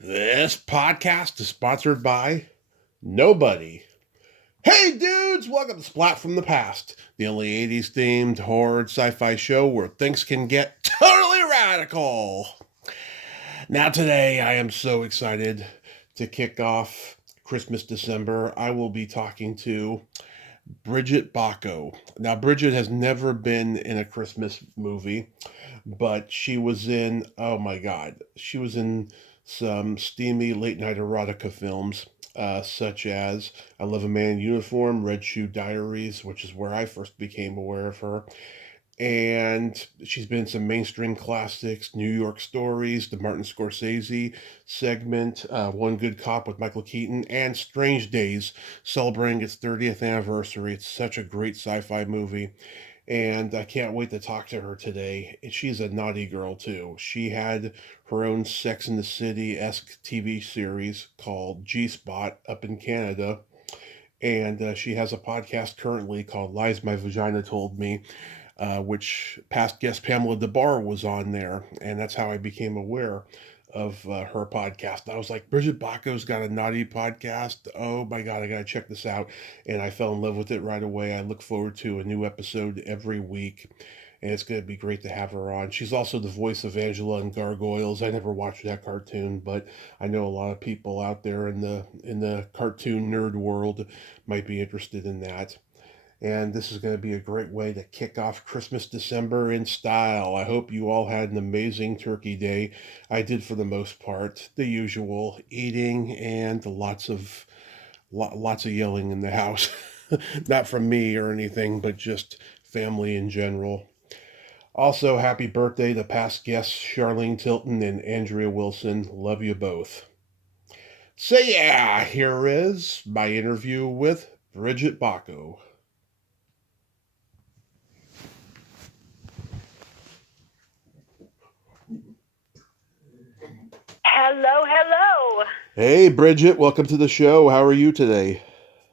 This podcast is sponsored by nobody. Hey dudes, welcome to Splat from the Past, the only 80s themed horror sci-fi show where things can get totally radical. Now today I am so excited to kick off Christmas December. I will be talking to Brigitte Bako. Now Brigitte has never been in a Christmas movie, but she was in, oh my God, she was in some steamy late night erotica films, such as I Love a Man in Uniform, Shoe Diaries, which is where I first became aware of her. And she's been in some mainstream classics, New York Stories, the Martin Scorsese segment, One Good Cop with Michael Keaton, and Strange Days, celebrating its 30th anniversary. It's such a great sci fi movie and I can't wait to talk to her today. She's a naughty girl too. She had her own Sex in the City-esque TV series called G-Spot up in Canada, and she has a podcast currently called Lies My Vagina Told Me, which past guest Pamela DeBar was on there, and that's how I became aware of her podcast. And I was like, Brigitte Bako's got a naughty podcast. Oh my God, I got to check this out. And I fell in love with it right away. I look forward to a new episode every week. And it's going to be great to have her on. She's also the voice of Angela and Gargoyles. I never watched that cartoon, but I know a lot of people out there in the cartoon nerd world might be interested in that. And this is going to be a great way to kick off Christmas December in style. I hope you all had an amazing turkey day. I did for the most part. The usual eating and lots of yelling in the house. Not from me or anything, but just family in general. Also, happy birthday to past guests Charlene Tilton and Andrea Wilson. Love you both. So yeah, here is my interview with Brigitte Bako. Hello, hello. Hey, Bridget, welcome to the show. How are you today?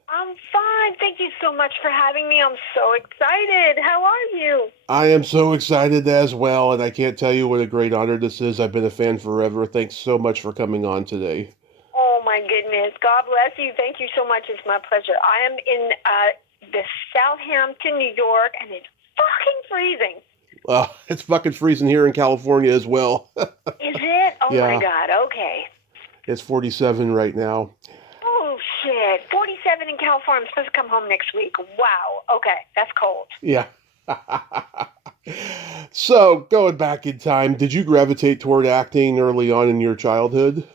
I'm fine. Thank you so much for having me. I'm so excited. How are you? I am so excited as well, and I can't tell you what a great honor this is. I've been a fan forever. Thanks so much for coming on today. Oh, my goodness. God bless you. Thank you so much. It's my pleasure. I am in the Southampton, New York, and it's fucking freezing. It's fucking freezing here in California as well. Is it? Oh, my Yeah, God. Okay. it's 47 right now. Oh, shit. 47 in California. I'm supposed to come home next week. Wow. Okay. That's cold. Yeah. So, going back in time, did you gravitate toward acting early on in your childhood?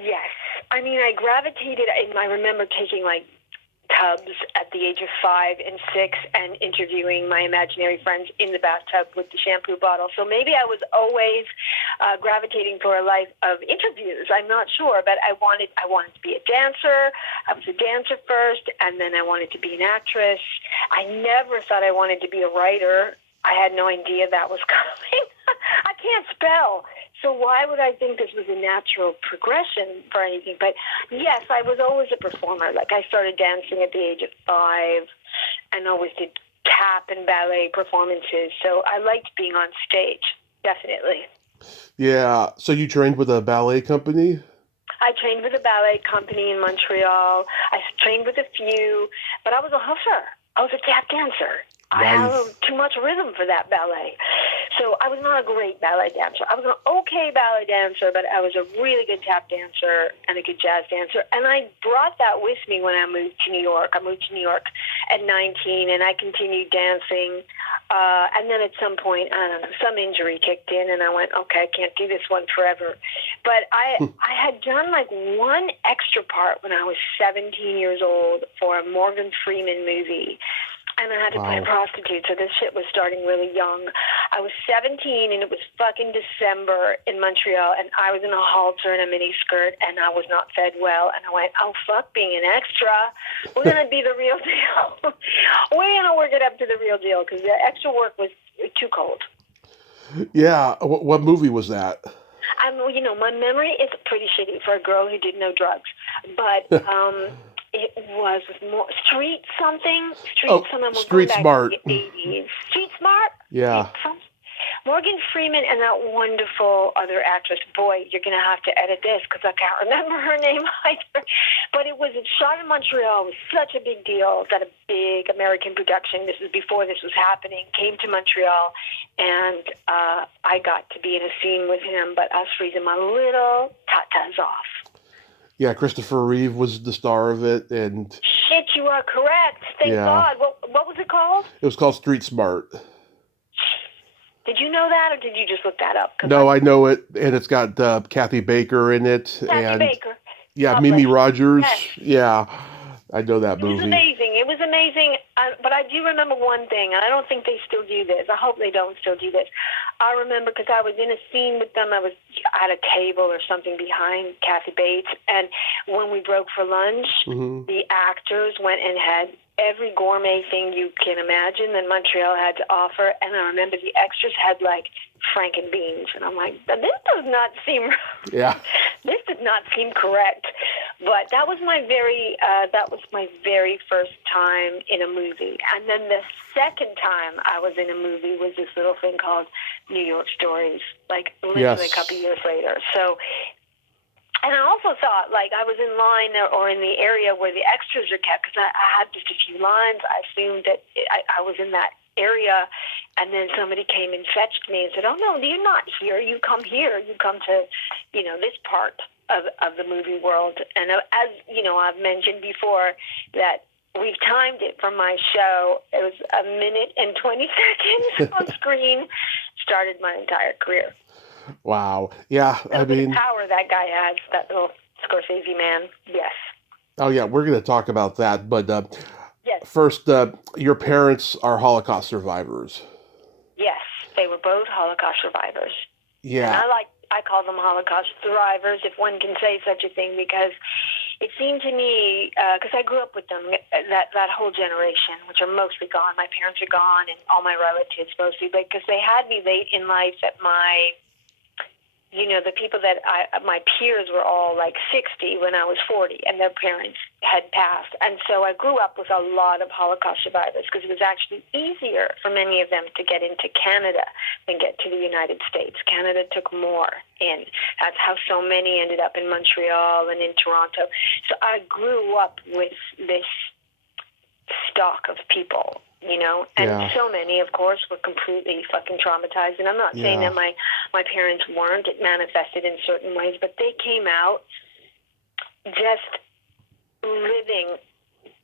Yes. I mean, I gravitated, I remember taking, like, tubs at the age of 5 and 6 and interviewing my imaginary friends in the bathtub with the shampoo bottle. So maybe I was always gravitating for a life of interviews. I'm not sure, but I wanted to be a dancer. I was a dancer first, and then I wanted to be an actress. I never thought I wanted to be a writer. I had no idea that was coming. I can't spell. So why would I think this was a natural progression for anything? But yes, I was always a performer. Like I started dancing at the age of 5 and always did tap and ballet performances. So I liked being on stage, definitely. Yeah, so you trained with a ballet company? I trained with a ballet company in Montreal. I trained with a few, but I was a huffer. I was a tap dancer. I had Nice. too much rhythm for that ballet. So I was not a great ballet dancer. I was an okay ballet dancer, but I was a really good tap dancer and a good jazz dancer. And I brought that with me when I moved to New York. I moved to New York at 19, and I continued dancing. And then at some point, I don't know, some injury kicked in, and I went, okay, I can't do this one forever. But I had done like one extra part when I was 17 years old for a Morgan Freeman movie. And I had to play a Wow. prostitute, so this shit was starting really young. I was 17, and it was fucking December in Montreal, and I was in a halter and a mini skirt, and I was not fed well. And I went, oh, fuck being an extra. We're going to be the real deal. We're going to work it up to the real deal, because the extra work was too cold. Yeah, what movie was that? My memory is pretty shitty for a girl who did no drugs, but it was more Street something. Street Oh, something. We're going Street back Smart. to the 80s. Street Smart. Street Yeah. something. Morgan Freeman and that wonderful other actress. Boy, you're going to have to edit this because I can't remember her name either. But it was shot in Montreal. It was such a big deal that a big American production, this was before this was happening, came to Montreal. And I got to be in a scene with him, but I was freezing my little tatas off. Yeah, Christopher Reeve was the star of it, and shit, you are correct. Thank God. What was it called? It was called Street Smart. Did you know that, or did you just look that up? No, I know it, and it's got Kathy Baker in it. Kathy Baker. Yeah, Lovely. Mimi Rogers. Yes. Yeah, I know that movie. It was amazing. It was amazing. But I do remember one thing, and I don't think they still do this. I hope they don't still do this. I remember because I was in a scene with them. I was at a table or something behind Kathy Bates, and when we broke for lunch, the actors went and had every gourmet thing you can imagine that Montreal had to offer. And I remember the extras had like Franken beans, and I'm like, this does not seem this did not seem correct. But that was my very first time in a movie. And then the second time I was in a movie was this little thing called New York Stories, like literally a couple years later. So, and I also thought, like, I was in line or in the area where the extras are kept because I had just a few lines. I assumed that I was in that area, and then somebody came and fetched me and said, "Oh no, you're not here. You come here. You come to, this part of the movie world." And as you know, I've mentioned before that we've timed it for my show. It was 1 minute and 20 seconds on screen. Started my entire career. Wow. Yeah, I mean, the power that guy has, that little Scorsese man. Yes. Oh yeah, we're going to talk about that, but yes. First, your parents are Holocaust survivors. Yes, they were both Holocaust survivors. Yeah. And I call them Holocaust survivors, if one can say such a thing, because it seemed to me, because I grew up with them, that whole generation, which are mostly gone. My parents are gone, and all my relatives mostly, because they had me late in life at the people that my peers were all like 60 when I was 40, and their parents had passed. And so I grew up with a lot of Holocaust survivors because it was actually easier for many of them to get into Canada than get to the United States. Canada took more in. That's how so many ended up in Montreal and in Toronto. So I grew up with this stock of people. And so many, of course, were completely fucking traumatized. And I'm not saying that my parents weren't. It manifested in certain ways, but they came out just living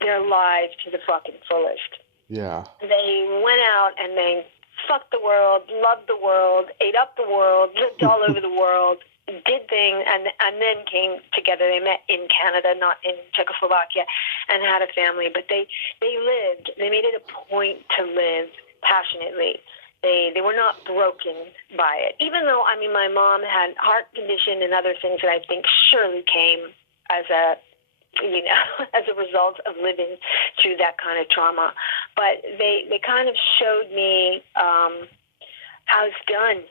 their lives to the fucking fullest. Yeah. They went out and they fucked the world, loved the world, ate up the world, lived all over the world, did things, and then came together. They met in Canada, not in Czechoslovakia, and had a family. But they lived. They made it a point to live passionately. They were not broken by it. Even though, my mom had heart condition and other things that I think surely came as a result of living through that kind of trauma. But they kind of showed me how it's done.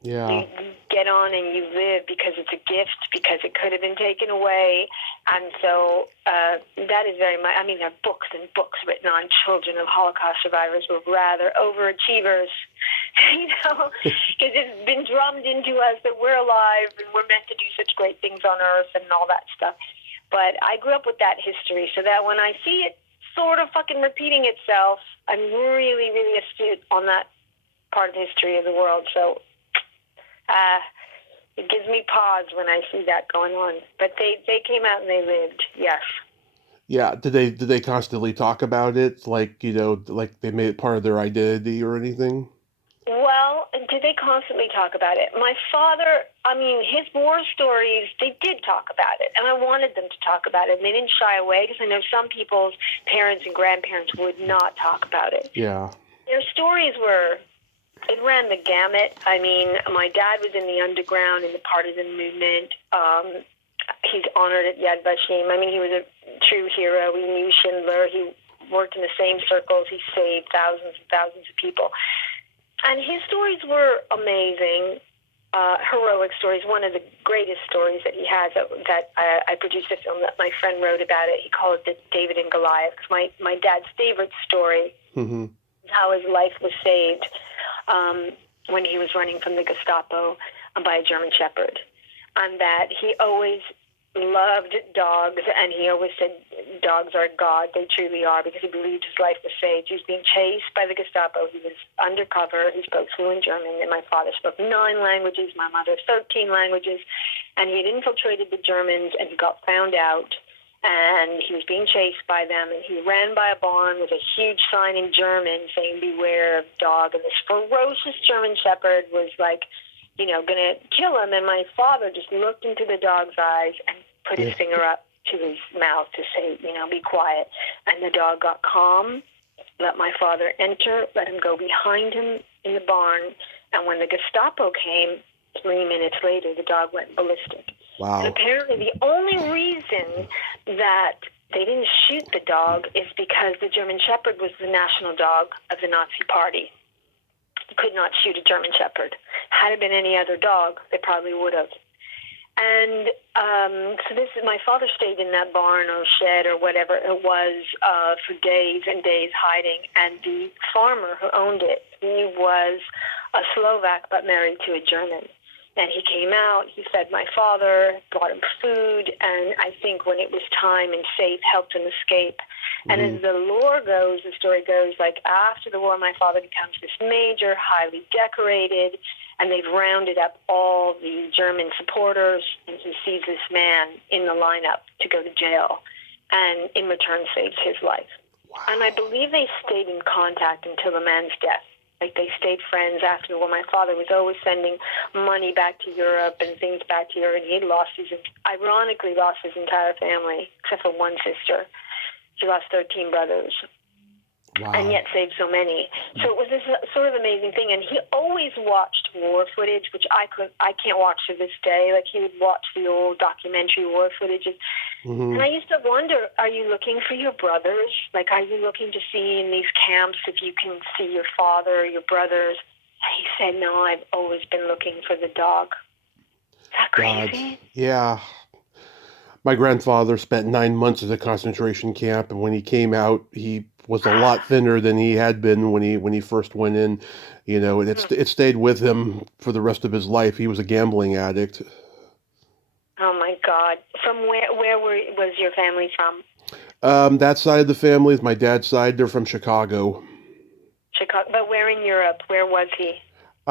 Yeah. You get on and you live because it's a gift, because it could have been taken away. And so that is very much, there are books and books written on children of Holocaust survivors who are rather overachievers, because it's been drummed into us that we're alive and we're meant to do such great things on Earth and all that stuff. But I grew up with that history, so that when I see it sort of fucking repeating itself, I'm really, really astute on that part of the history of the world. So it gives me pause when I see that going on. But they came out and they lived, yes. Yeah. Did they constantly talk about it? Like they made it part of their identity or anything? Well, did they constantly talk about it? My father, his war stories, they did talk about it. And I wanted them to talk about it. And they didn't shy away, because I know some people's parents and grandparents would not talk about it. Yeah. Their stories it ran the gamut. My dad was in the underground in the partisan movement. He's honored at Yad Vashem. He was a true hero. We knew Schindler. He worked in the same circles. He saved thousands and thousands of people. And his stories were amazing, heroic stories. One of the greatest stories that he has that I produced a film that my friend wrote about it. He called it David and Goliath, because my dad's favorite story is how his life was saved. when he was running from the Gestapo by a German Shepherd, and that he always loved dogs, and he always said dogs are God. They truly are, because he believed his life was saved. He was being chased by the Gestapo. He was undercover. He spoke fluent German, and my father spoke 9 languages, my mother 13 languages, and he had infiltrated the Germans, and he got found out, and he was being chased by them, and he ran by a barn with a huge sign in German saying, "Beware of dog," and this ferocious German Shepherd was like, going to kill him, and my father just looked into the dog's eyes and put his finger up to his mouth to say, be quiet. And the dog got calm, let my father enter, let him go behind him in the barn. And when the Gestapo came 3 minutes later, the dog went ballistic. Wow. And apparently the only reason that they didn't shoot the dog is because the German Shepherd was the national dog of the Nazi Party. You could not shoot a German Shepherd. Had it been any other dog, they probably would have. And so my father stayed in that barn or shed or whatever it was for days and days hiding. And the farmer who owned it, he was a Slovak but married to a German. And he came out, he fed my father, brought him food, and I think when it was time and safe, helped him escape. And as the lore goes, the story goes, like after the war, my father becomes this major, highly decorated, and they've rounded up all the German supporters, and he sees this man in the lineup to go to jail, and in return saves his life. Wow. And I believe they stayed in contact until the man's death. Like, they stayed friends after the war. My father was always sending money back to Europe and things back to Europe, and he ironically lost his entire family, except for one sister. He lost 13 brothers. Wow. And yet saved so many. So it was this sort of amazing thing. And he always watched war footage, which I can't watch to this day. Like, he would watch the old documentary war footages. And I used to wonder, are you looking for your brothers? Like, are you looking to see in these camps if you can see your father or your brothers? And he said, no, I've always been looking for the dog. Is that crazy? God. Yeah. My grandfather spent 9 months at a concentration camp, and when he came out, he was a lot thinner than he had been when he first went in. And it stayed with him for the rest of his life. He was a gambling addict. Oh my God! From where was your family from? That side of the family is my dad's side. They're from Chicago. Chicago, but where in Europe? Where was he?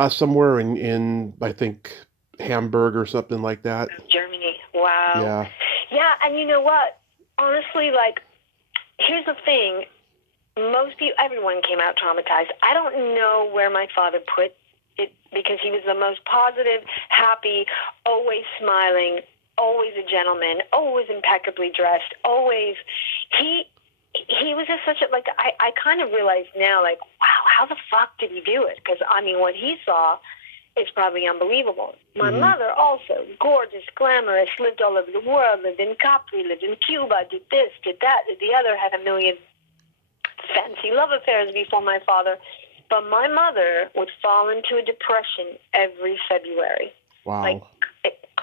Somewhere in I think Hamburg or something like that. Germany. Wow. Yeah. Yeah, and you know what? Honestly, like, here's the thing. Most people, everyone came out traumatized. I don't know where my father put it, because he was the most positive, happy, always smiling, always a gentleman, always impeccably dressed, always. He was just such a, like, I kind of realize now, like, wow, how the fuck did he do it? Because, I mean, what he saw is probably unbelievable. My mother also, gorgeous, glamorous, lived all over the world, lived in Capri, lived in Cuba, did this, did that, did the other, had a million fancy love affairs before my father. But my mother would fall into a depression every February. Wow. Like,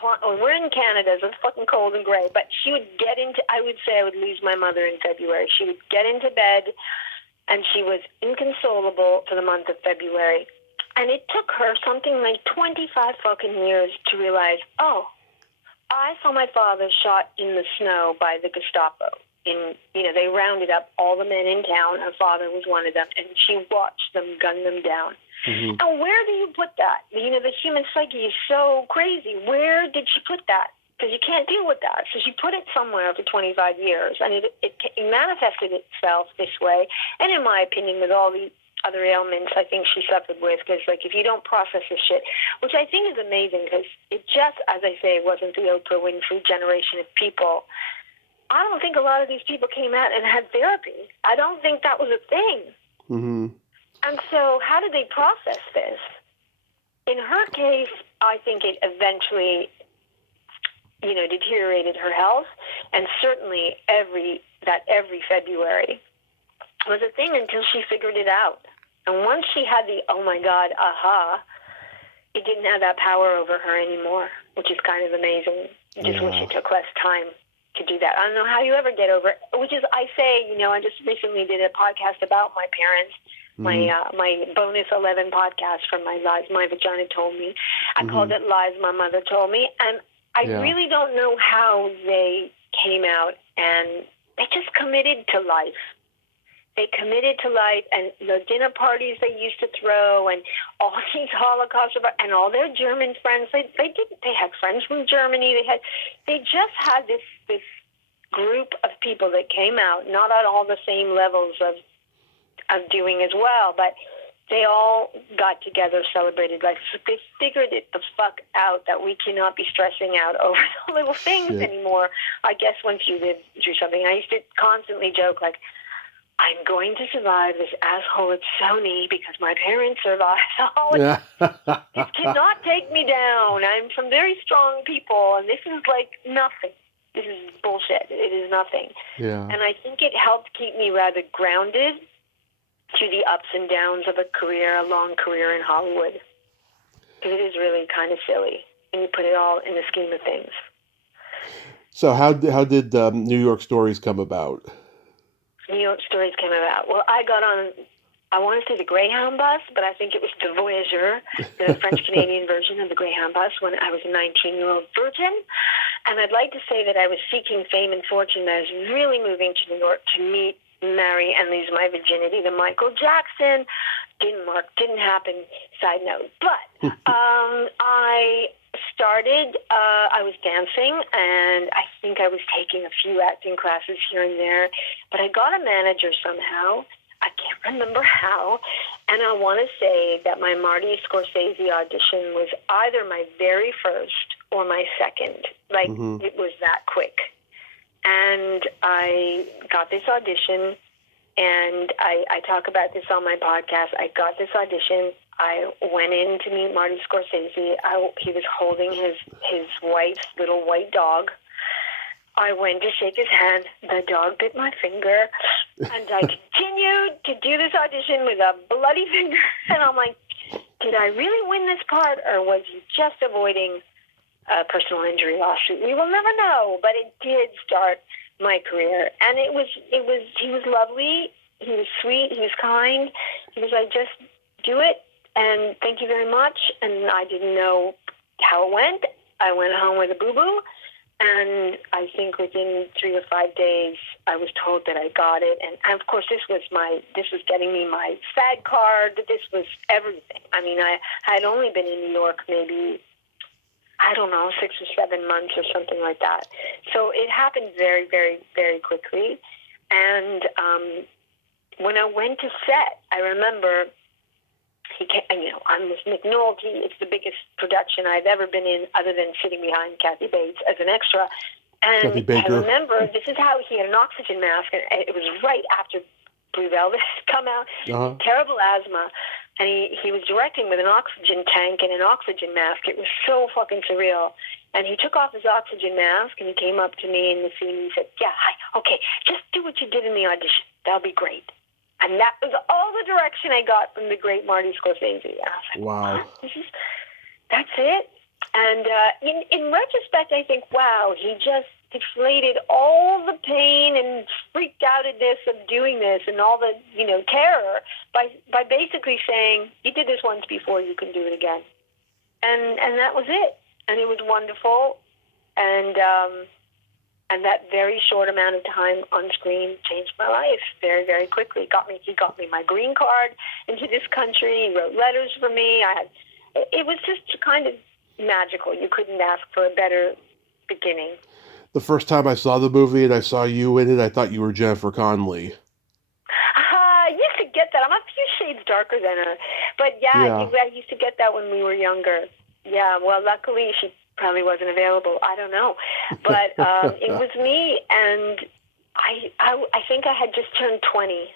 we're in Canada, so it's fucking cold and gray, but she would get into, I would say I would lose my mother in February. She would get into bed, and she was inconsolable for the month of February. And it took her something like 25 fucking years to realize, oh, I saw my father shot in the snow by the Gestapo. They rounded up all the men in town. Her father was one of them, and she watched them gun them down. And where do you put that? The human psyche is so crazy. Where did she put that? Because you can't deal with that. So she put it somewhere for 25 years, and it manifested itself this way. And in my opinion, with all the other ailments I think she suffered with, because, like, if you don't process this shit, which I think is amazing, because it just, as I say, wasn't the Oprah Winfrey generation of people. I don't think a lot of these people came out and had therapy. I don't think that was a thing. And so how did they process this? In her case, I think it eventually, deteriorated her health, and certainly every February was a thing until she figured it out. And once she had the, oh my God, aha, it didn't have that power over her anymore, which is kind of amazing. I just wish it took less time to do that. I don't know how you ever get over it, which is, I say, I just recently did a podcast about my parents. my bonus 11 podcast from my Lies My Vagina Told Me. I called it Lies My Mother Told Me, and I really don't know how they came out, and they just committed to life. They committed to life, and the dinner parties they used to throw, and all these Holocaust, and all their German friends. They had friends from Germany. They just had this group of people that came out, not at all the same levels of doing as well, but they all got together, celebrated life. So they figured it the fuck out that we cannot be stressing out over the little things anymore. I guess once you live through something, I used to constantly joke like, I'm going to survive this asshole at Sony because my parents survived. This cannot take me down. I'm from very strong people, and this is like nothing. This is bullshit. It is nothing. Yeah. And I think it helped keep me rather grounded to the ups and downs of a long career in Hollywood. Because it is really kind of silly when you put it all in the scheme of things. So how did New York Stories come about? New York Stories came about. Well, I got on, I want to say the Greyhound bus, but I think it was the Voyageur, the French-Canadian version of the Greyhound bus when I was a 19-year-old virgin. And I'd like to say that I was seeking fame and fortune. I was really moving to New York to meet, marry, and lose my virginity to Michael Jackson. Didn't happen, side note. But I started, I was dancing, and I think I was taking a few acting classes here and there, but I got a manager somehow. I can't remember how, and I want to say that my Marty Scorsese audition was either my very first or my second. Like, it was that quick. And I got this audition, and I talk about this on my podcast. I got this audition. I went in to meet Marty Scorsese. He was holding his wife's little white dog. I went to shake his hand. The dog bit my finger. And I continued to do this audition with a bloody finger. And I'm like, did I really win this part, or was he just avoiding a personal injury lawsuit? We will never know. But it did start my career. And he was lovely. He was sweet. He was kind. He was like, just do it. And thank you very much. And I didn't know how it went. I went home with a boo-boo. And I think within 3 or 5 days, I was told that I got it. And of course, this was getting me my SAG card. This was everything. I mean, I had only been in New York maybe, I don't know, 6 or 7 months or something like that. So it happened very, very, very quickly. And when I went to set, I remember I'm with Nick Nolte. It's the biggest production I've ever been in, other than sitting behind Kathy Bates as an extra. And I remember this is how he had an oxygen mask, and it was right after Blue Velvet had come out. Terrible asthma, and he was directing with an oxygen tank and an oxygen mask. It was so fucking surreal. And he took off his oxygen mask, and he came up to me in the scene. And he said, "Yeah, hi, okay, just do what you did in the audition. That'll be great." And that was all the direction I got from the great Marty Scorsese. And I was like, wow. That's it? And in retrospect, I think, wow, he just deflated all the pain and freaked outedness of doing this and all the, terror by basically saying, you did this once before, you can do it again. And that was it. And it was wonderful. And that very short amount of time on screen changed my life very, very quickly. He got me my green card into this country. He wrote letters for me. It was just kind of magical. You couldn't ask for a better beginning. The first time I saw the movie and I saw you in it, I thought you were Jennifer Connelly. I used to get that. I'm a few shades darker than her. But yeah. I used to get that when we were younger. Yeah, well, luckily she probably wasn't available. I don't know. But it was me, and I think I had just turned 20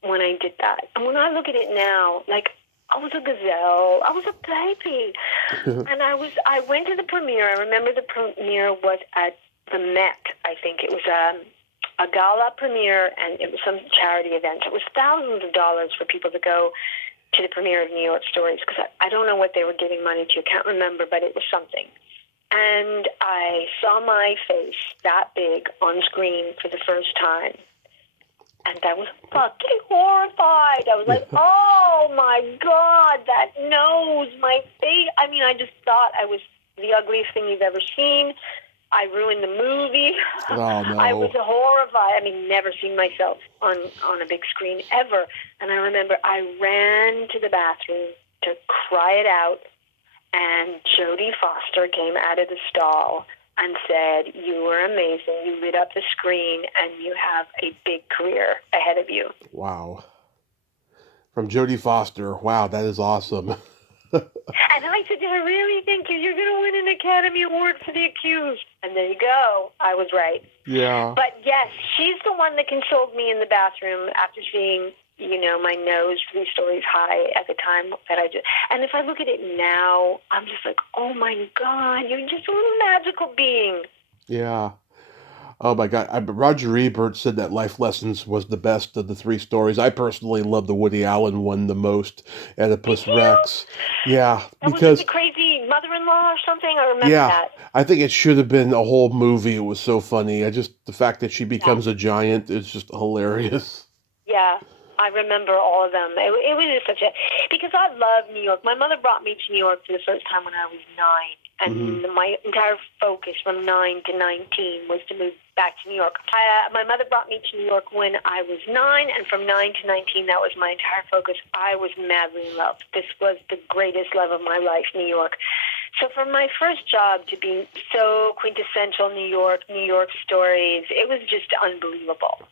when I did that. And when I look at it now, like, I was a gazelle. I was a baby. And I went to the premiere. I remember the premiere was at the Met, I think. It was a gala premiere, and it was some charity event. It was thousands of dollars for people to go to the premiere of New York Stories, because I don't know what they were giving money to. I can't remember, but it was something. And I saw my face that big on screen for the first time. And I was fucking horrified. I was like, oh my God, that nose, my face. I mean, I just thought I was the ugliest thing you've ever seen. I ruined the movie. Oh, no. I was horrified. I mean, never seen myself on a big screen ever. And I remember I ran to the bathroom to cry it out, and Jodie Foster came out of the stall and said, you were amazing. You lit up the screen, and you have a big career ahead of you. Wow. From Jodie Foster. Wow, that is awesome. And I said to her, really think you're going to win an Academy Award for The Accused? And there you go. I was right. Yeah. But yes, she's the one that consoled me in the bathroom after seeing, my nose 3 stories high at the time that I did. And if I look at it now, I'm just like, oh my God, you're just a little magical being. Yeah. Oh my God. Roger Ebert said that Life Lessons was the best of the 3 stories. I personally love the Woody Allen one the most, Oedipus Rex. Yeah. That Because, was the crazy mother-in-law or something. I remember that. I think it should have been a whole movie. It was so funny. The fact that she becomes a giant is just hilarious. Yeah. I remember all of them. It was just because I love New York. My mother brought me to New York for the first time when I was 9, and my entire focus from 9 to 19 was to move back to New York. My mother brought me to New York when I was 9, and from 9 to 19, that was my entire focus. I was madly in love. This was the greatest love of my life, New York. So for my first job to be so quintessential New York stories, it was just unbelievable.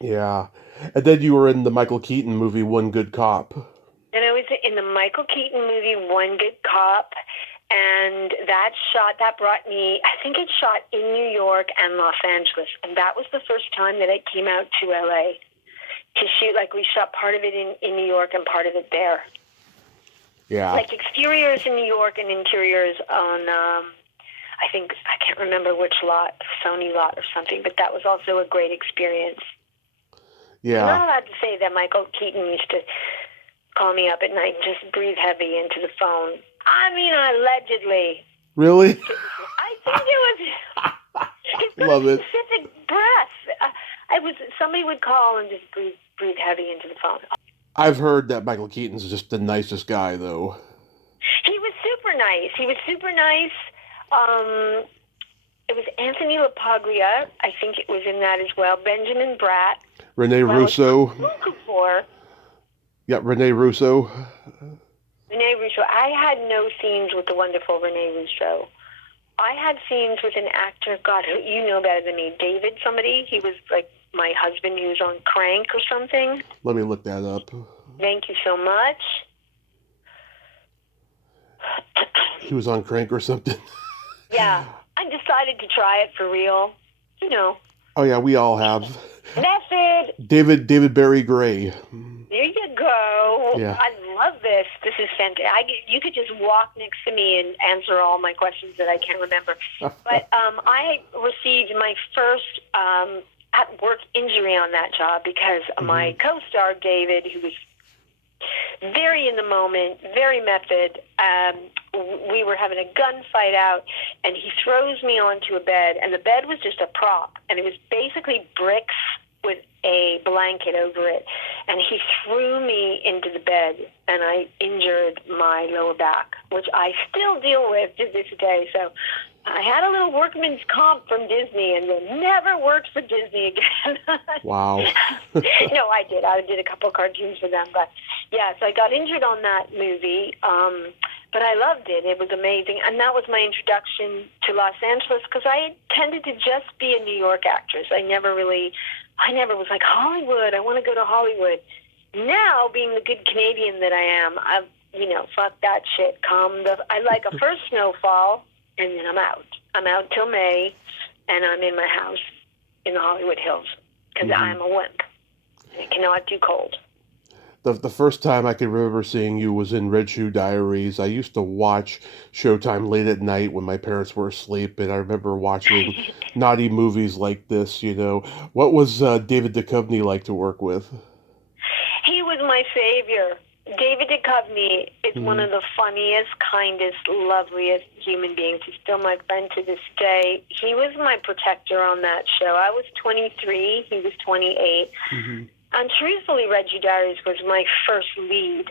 Yeah. And then you were in the Michael Keaton movie, One Good Cop. And I was in the Michael Keaton movie, One Good Cop, and that brought me, I think it shot in New York and Los Angeles, and that was the first time that it came out to LA to shoot. Like, we shot part of it in New York and part of it there. Yeah. Like exteriors in New York and interiors on, I can't remember which lot, Sony lot or something, but that was also a great experience. Yeah. I'm not allowed to say that Michael Keaton used to call me up at night and just breathe heavy into the phone. I mean, allegedly. Really? I think it was his Love it. specific breath. Somebody would call and just breathe heavy into the phone. I've heard that Michael Keaton's just the nicest guy, though. He was super nice. It was Anthony LaPaglia. I think it was in that as well. Benjamin Bratt. Rene Russo. Yeah, Rene Russo. Rene Russo. I had no scenes with the wonderful Rene Russo. I had scenes with an actor, God, who you know better than me, David somebody. He was like my husband. He was on Crank or something. Let me look that up. Thank you so much. He was on Crank or something. Yeah. I decided to try it for real. Oh, yeah, we all have. Method. David Barry Gray. There you go. Yeah. I love this. This is fantastic. You could just walk next to me and answer all my questions that I can't remember. But I received my first at-work injury on that job because my co-star, David, who was very in the moment, very method, we were having a gunfight out, and he throws me onto a bed, and the bed was just a prop, and it was basically bricks with a blanket over it, and he threw me into the bed, and I injured my lower back, which I still deal with to this day. So I had a little workman's comp from Disney, and then never worked for Disney again. Wow. No, I did. I did a couple of cartoons for them, but yeah, so I got injured on that movie, but I loved it. It was amazing, and that was my introduction to Los Angeles because I tended to just be a New York actress. I never was like, Hollywood, I want to go to Hollywood. Now, being the good Canadian that I am, fuck that shit. I like a first snowfall, and then I'm out. I'm out till May, and I'm in my house in the Hollywood Hills because I'm a wimp. I cannot do cold. The first time I can remember seeing you was in Red Shoe Diaries. I used to watch Showtime late at night when my parents were asleep, and I remember watching naughty movies like this, What was David Duchovny like to work with? He was my savior. David Duchovny is one of the funniest, kindest, loveliest human beings. He's still my friend to this day. He was my protector on that show. I was 23. He was 28. And truthfully, Reggie Diaries was my first lead.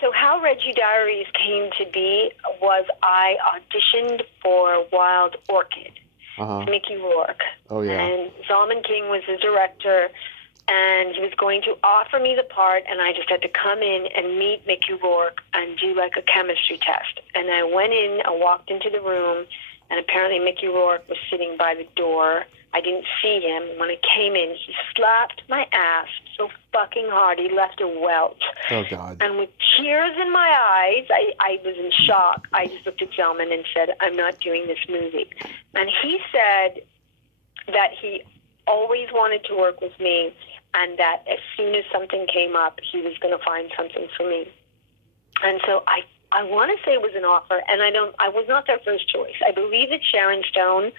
So how Reggie Diaries came to be was I auditioned for Wild Orchid, Mickey Rourke. Oh, yeah. And Zalman King was the director, and he was going to offer me the part, and I just had to come in and meet Mickey Rourke and do like a chemistry test. And I went in, I walked into the room, and apparently Mickey Rourke was sitting by the door. I didn't see him. When I came in, he slapped my ass so fucking hard, he left a welt. Oh, God. And with tears in my eyes, I was in shock. I just looked at Zalman and said, I'm not doing this movie. And he said that he always wanted to work with me, and that as soon as something came up, he was going to find something for me. And so I want to say it was an offer, and I was not their first choice. I believe that Sharon Stone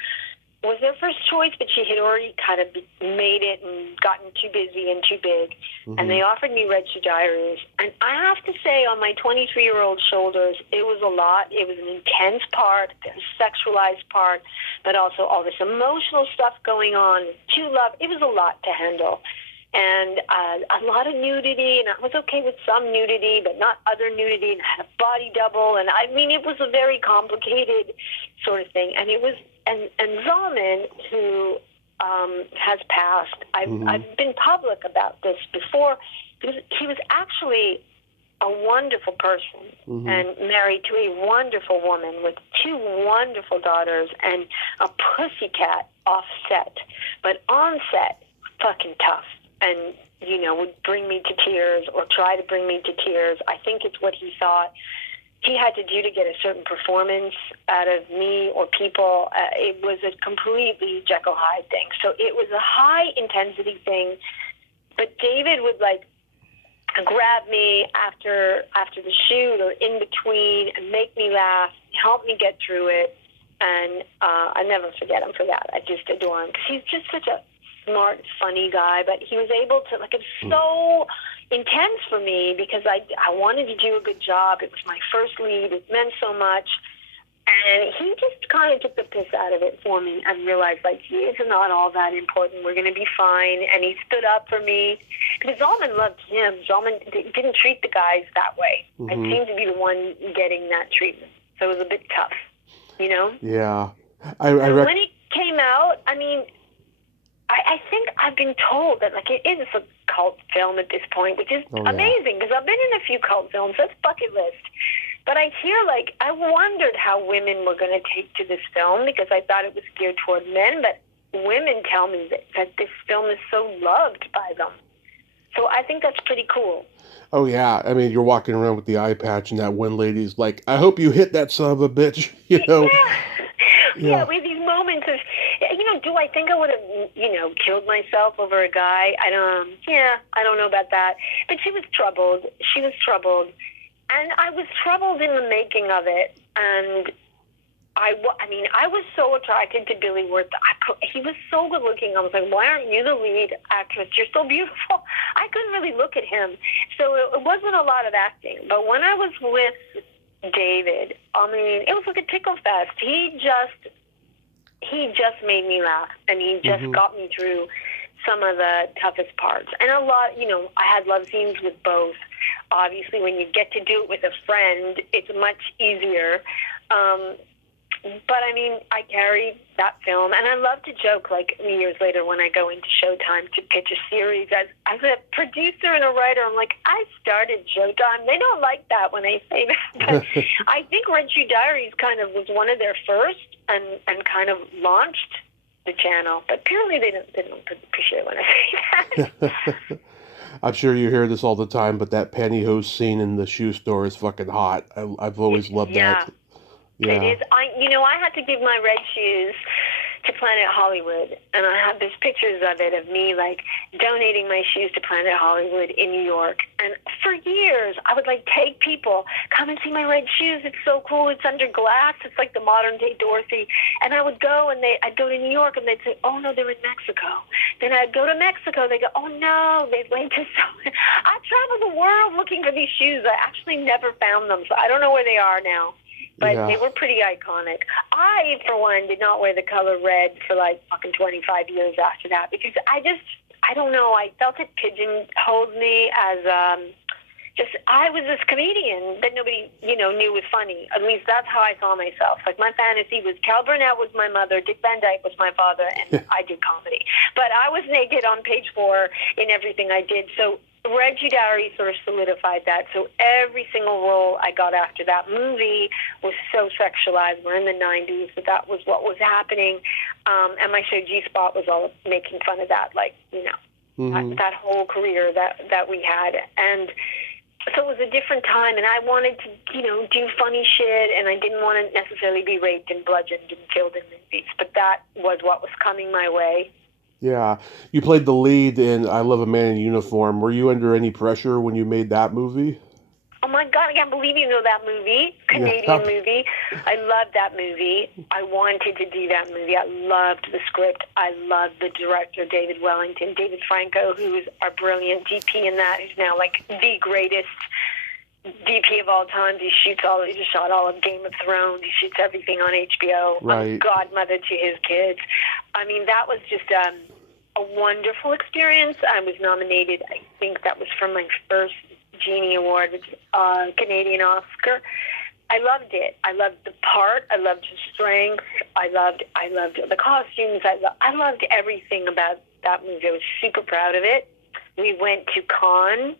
was their first choice, but she had already kind of made it and gotten too busy and too big. And they offered me Reggie Diaries. And I have to say, on my 23-year-old shoulders, it was a lot. It was an intense part, a sexualized part, but also all this emotional stuff going on, true love. It was a lot to handle. And a lot of nudity, and I was okay with some nudity, but not other nudity, and I had a body double. And I mean, it was a very complicated sort of thing. And it was, and Zalman, who has passed, I've been public about this before, because he was actually a wonderful person and married to a wonderful woman with 2 wonderful daughters and a pussycat off set. But on set, fucking tough. And, you know, would bring me to tears or try to bring me to tears. I think it's what he thought he had to do to get a certain performance out of me or people. It was a completely Jekyll Hyde thing. So it was a high-intensity thing. But David would, like, grab me after the shoot or in between and make me laugh, help me get through it. And I never forget him for that. I just adore him because he's just such a smart, funny guy, but he was able to, like, it's so intense for me because I wanted to do a good job. It was my first lead. It meant so much. And he just kind of took the piss out of it for me and realized, like, he is not all that important. We're going to be fine. And he stood up for me because Zalman loved him. Zalman didn't treat the guys that way. I seemed to be the one getting that treatment. So it was a bit tough, you know? Yeah. When it came out, I mean, I think I've been told that, like, it is a cult film at this point, which is amazing because I've been in a few cult films. That's bucket list. But I hear, like, I wondered how women were going to take to this film because I thought it was geared toward men, but women tell me that this film is so loved by them. So I think that's pretty cool. Oh, yeah. I mean, you're walking around with the eye patch, and that one lady's like, I hope you hit that son of a bitch, you know? Yeah, we have these moments of, you know, do I think I would have, you know, killed myself over a guy? I don't know about that. But she was troubled. And I was troubled in the making of it. And I was so attracted to Billy Wirth. He was so good looking. I was like, why aren't you the lead actress? You're so beautiful. I couldn't really look at him. So it wasn't a lot of acting. But when I was with David, I mean, it was like a tickle fest. He just made me laugh, and he just got me through some of the toughest parts. And a lot, you know, I had love scenes with both. Obviously, when you get to do it with a friend, it's much easier. But, I mean, I carried that film, and I love to joke, like, years later when I go into Showtime to pitch a series. As a producer and a writer, I'm like, I started Showtime. They don't like that when I say that. But I think Reggie Diaries kind of was one of their first and kind of launched the channel. But apparently they don't appreciate when I say that. I'm sure you hear this all the time, but that pantyhose scene in the shoe store is fucking hot. I've always loved that. Yeah. It is. I had to give my red shoes to Planet Hollywood, and I have these pictures of it, of me, like, donating my shoes to Planet Hollywood in New York. And for years, I would, like, take people, come and see my red shoes. It's so cool. It's under glass. It's like the modern-day Dorothy. And I would go, and I'd go to New York, and they'd say, oh, no, they're in Mexico. Then I'd go to Mexico. They go, oh, no, they went to I traveled the world looking for these shoes. I actually never found them, so I don't know where they are now. But they were pretty iconic. I, for one, did not wear the color red for like fucking 25 years after that because I don't know, I felt it pigeonholed me as I was this comedian that nobody, knew was funny. At least that's how I saw myself. Like my fantasy was Cal Burnett was my mother, Dick Van Dyke was my father, and I did comedy. But I was naked on page 4 in everything I did. So Red Shoe Diaries sort of solidified that. So every single role I got after that movie was so sexualized. We're in the 90s, but that was what was happening. And my show G-Spot was all making fun of that, like, that whole career that we had. And so it was a different time, and I wanted to, do funny shit, and I didn't want to necessarily be raped and bludgeoned and killed in movies. But that was what was coming my way. Yeah. You played the lead in I Love a Man in Uniform. Were you under any pressure when you made that movie? Oh, my God, I can't believe you know that movie. Canadian movie. I loved that movie. I wanted to do that movie. I loved the script. I loved the director, David Wellington. David Franco, who is our brilliant DP in that, who's now, like, the greatest DP of all time. He just shot all of Game of Thrones. He shoots everything on HBO. Right. I'm a godmother to his kids. I mean, that was just a wonderful experience. I was nominated, I think that was for my first Genie Award, which is a Canadian Oscar. I loved it. I loved the part. I loved his strength. I loved the costumes. I loved everything about that movie. I was super proud of it. We went to Cannes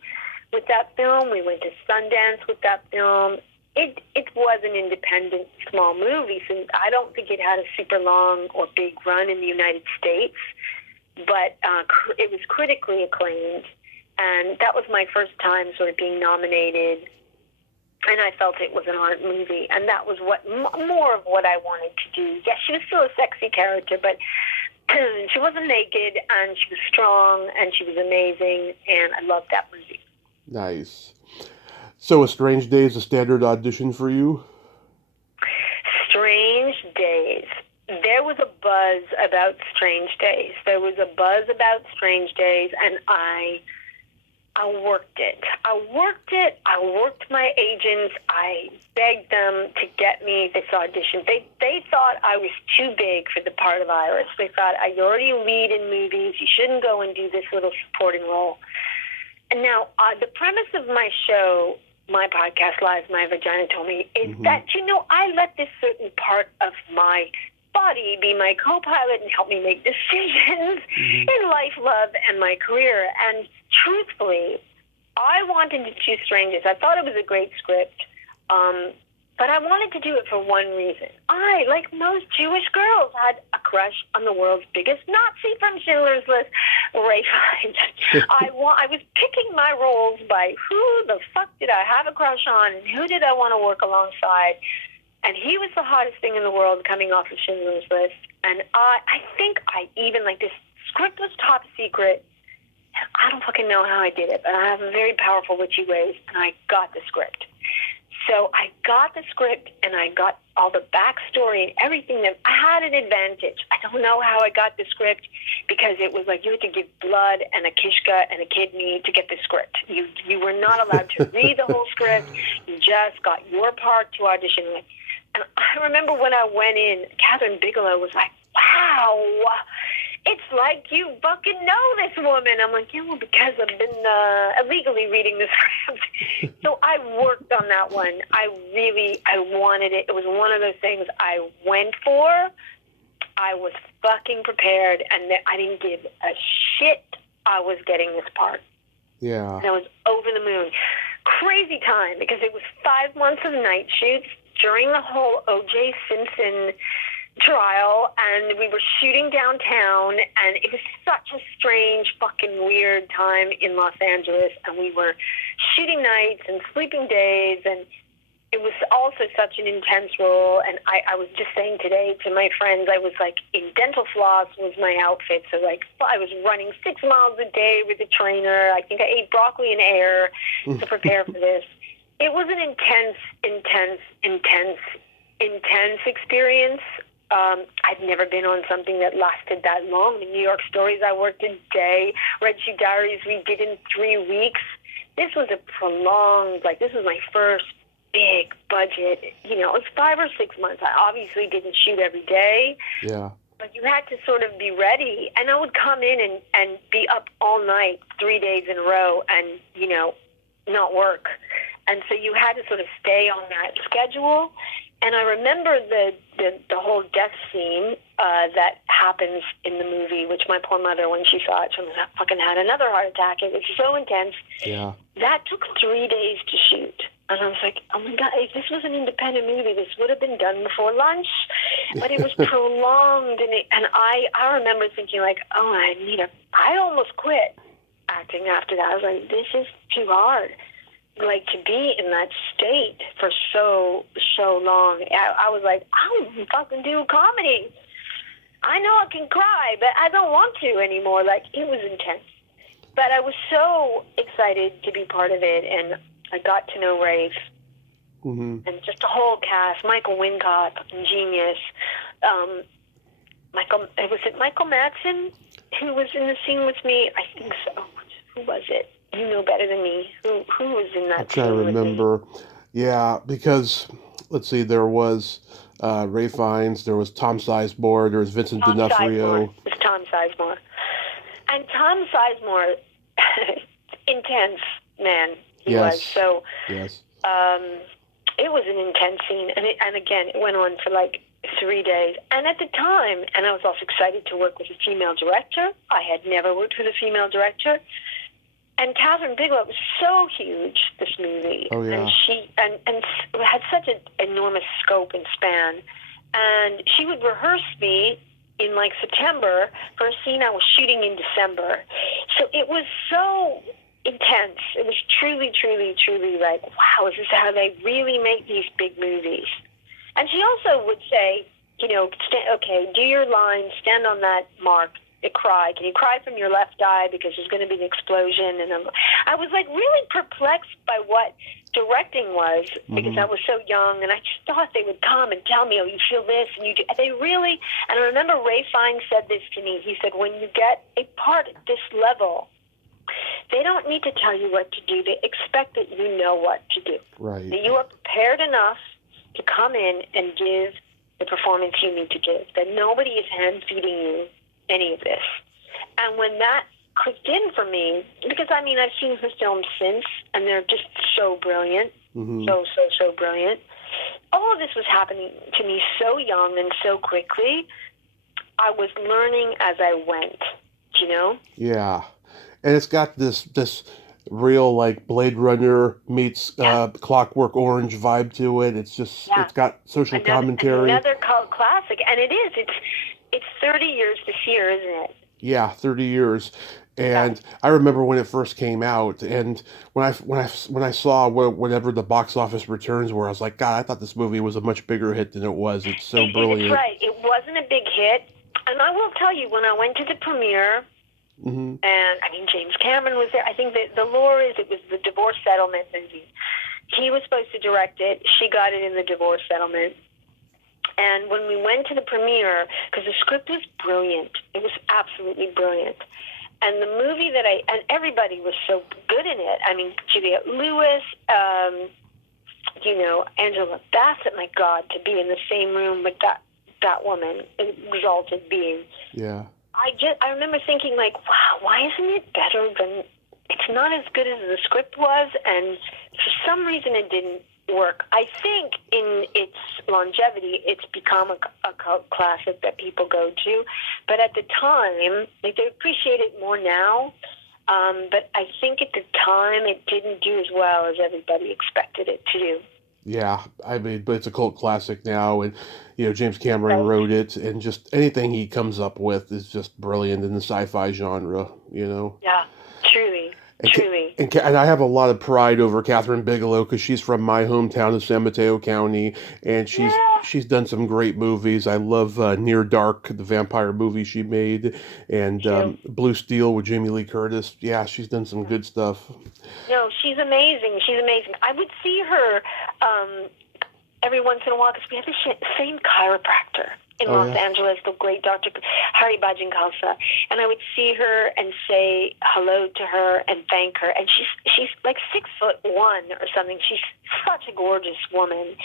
with that film. We went to Sundance with that film. It was an independent, small movie, so I don't think it had a super long or big run in the United States, but it was critically acclaimed, and that was my first time sort of being nominated, and I felt it was an art movie, and that was more of what I wanted to do. Yes, she was still a sexy character, but she wasn't naked, and she was strong, and she was amazing, and I loved that movie. Nice. So A Strange Days, a standard audition for you? Strange Days. There was a buzz about Strange Days. There was a buzz about Strange Days, and I worked it. I worked my agents. I begged them to get me this audition. They thought I was too big for the part of Iris. They thought, I already lead in movies. You shouldn't go and do this little supporting role. And now, the premise of my show, my podcast, Lies My Vagina Told Me, is that, I let this certain part of my body be my co-pilot and help me make decisions in life, love, and my career. And truthfully, I wanted to choose Strangers. I thought it was a great script, but I wanted to do it for one reason. I, like most Jewish girls, had a crush on the world's biggest Nazi from Schindler's List, Ray Fiennes. I was picking my roles by who the fuck did I have a crush on and who did I want to work alongside. And he was the hottest thing in the world coming off of Schindler's List. And I think this script was top secret. I don't fucking know how I did it, but I have a very powerful witchy ways, and I got the script. So I got the script, and I got all the backstory and everything. That I had an advantage. I don't know how I got the script, because it was like you had to give blood and a kishka and a kidney to get the script. You were not allowed to read the whole script. You just got your part to audition with. And I remember when I went in, Catherine Bigelow was like, wow, it's like you fucking know this woman. I'm like, yeah, well, because I've been illegally reading the script. So I worked on that one. I wanted it. It was one of those things I went for. I was fucking prepared, and I didn't give a shit I was getting this part. Yeah. And I was over the moon. Crazy time, because it was 5 months of night shoots during the whole O.J. Simpson trial, and we were shooting downtown, and it was such a strange, fucking weird time in Los Angeles, and we were shooting nights and sleeping days, and it was also such an intense role, and I was just saying today to my friends, I was like, in dental floss was my outfit, so like I was running 6 miles a day with a trainer. I think I ate broccoli and air to prepare for this. It was an intense experience. I'd never been on something that lasted that long. In New York Stories, I worked a day. Red Shoe Diaries, we did in 3 weeks. This was a prolonged, like, this was my first big budget. You know, it was 5 or 6 months. I obviously didn't shoot every day. Yeah. But you had to sort of be ready. And I would come in and be up all night, 3 days in a row, and, you know, not work. And so you had to sort of stay on that schedule. And I remember the whole death scene that happens in the movie, which my poor mother, when she saw it, she fucking had another heart attack. It was so intense. Yeah. That took 3 days to shoot. And I was like, oh my God, if this was an independent movie, this would have been done before lunch. But it was prolonged. And I remember thinking, like, oh, I almost quit acting after that. I was like, this is too hard. Like, to be in that state for so long. I was like, I don't fucking do comedy. I know I can cry, but I don't want to anymore. Like, it was intense. But I was so excited to be part of it, and I got to know Rafe. Mm-hmm. And just the whole cast. Michael Wincott, fucking genius. Was it Michael Madsen who was in the scene with me? I think so. Who was it? You know better than me. Who was in that scene? I remember. Yeah, because let's see, there was Ray Fiennes, there was Tom Sizemore, there was Vincent D'Onofrio. It was Tom Sizemore. And Tom Sizemore, intense man he was. So yes. It was an intense scene, and again, it went on for like 3 days. And at the time, and I was also excited to work with a female director. I had never worked with a female director. And Catherine Bigelow was so huge, this movie. Oh, yeah. And she and had such an enormous scope and span. And she would rehearse me in like September for a scene I was shooting in December. So it was so intense. It was truly, truly, truly like, wow, is this how they really make these big movies? And she also would say, you know, okay, do your line, stand on that mark, cry. Can you cry from your left eye because there's going to be an explosion? And I was like really perplexed by what directing was, because I was so young, and I just thought they would come and tell me, oh, you feel this, and you do. They really, and I remember Ray Fiennes said this to me. He said, when you get a part at this level, they don't need to tell you what to do. They expect that you know what to do. Right. That you are prepared enough to come in and give the performance you need to give. That nobody is hand-feeding you any of this. And when that clicked in for me, because I mean, I've seen her films since, and they're just so brilliant. So brilliant. All of this was happening to me so young and so quickly. I was learning as I went, you know? Yeah. And it's got this real, like, Blade Runner meets Clockwork Orange vibe to it. It's just, it's got social commentary. Another cult classic. And it is. It's 30 years this year, isn't it? Yeah, 30 years. And I remember when it first came out, and when I saw whatever the box office returns were, I was like, God, I thought this movie was a much bigger hit than it was. It's so brilliant. That's right. It wasn't a big hit. And I will tell you, when I went to the premiere, and I mean, James Cameron was there. I think that the lore is it was the divorce settlement movie. He was supposed to direct it. She got it in the divorce settlement. And when we went to the premiere, because the script was brilliant, it was absolutely brilliant. And the movie and everybody was so good in it. I mean, Juliette Lewis, you know, Angela Bassett, my God, to be in the same room with that woman, an exalted being. Yeah. I remember thinking, like, wow, why isn't it better than, it's not as good as the script was, and for some reason it didn't work. I think in its longevity, it's become a cult classic that people go to. But at the time, like, they appreciate it more now. But I think at the time, it didn't do as well as everybody expected it to do. Yeah, I mean, but it's a cult classic now, and you know, James Cameron wrote it, and just anything he comes up with is just brilliant in the sci-fi genre, you know. Yeah, truly. Truly. And I have a lot of pride over Catherine Bigelow because she's from my hometown of San Mateo County, and Yeah. she's done some great movies. I love Near Dark, the vampire movie she made, and Too. Blue Steel with Jamie Lee Curtis. Yeah, she's done some good stuff. No, she's amazing. She's amazing. I would see her every once in a while because we have the same chiropractor in Oh, Los yeah. Angeles, the great Dr. Harry Bajinkalsa. And I would see her and say hello to her and thank her. And she's like 6'1" or something. She's such a gorgeous woman.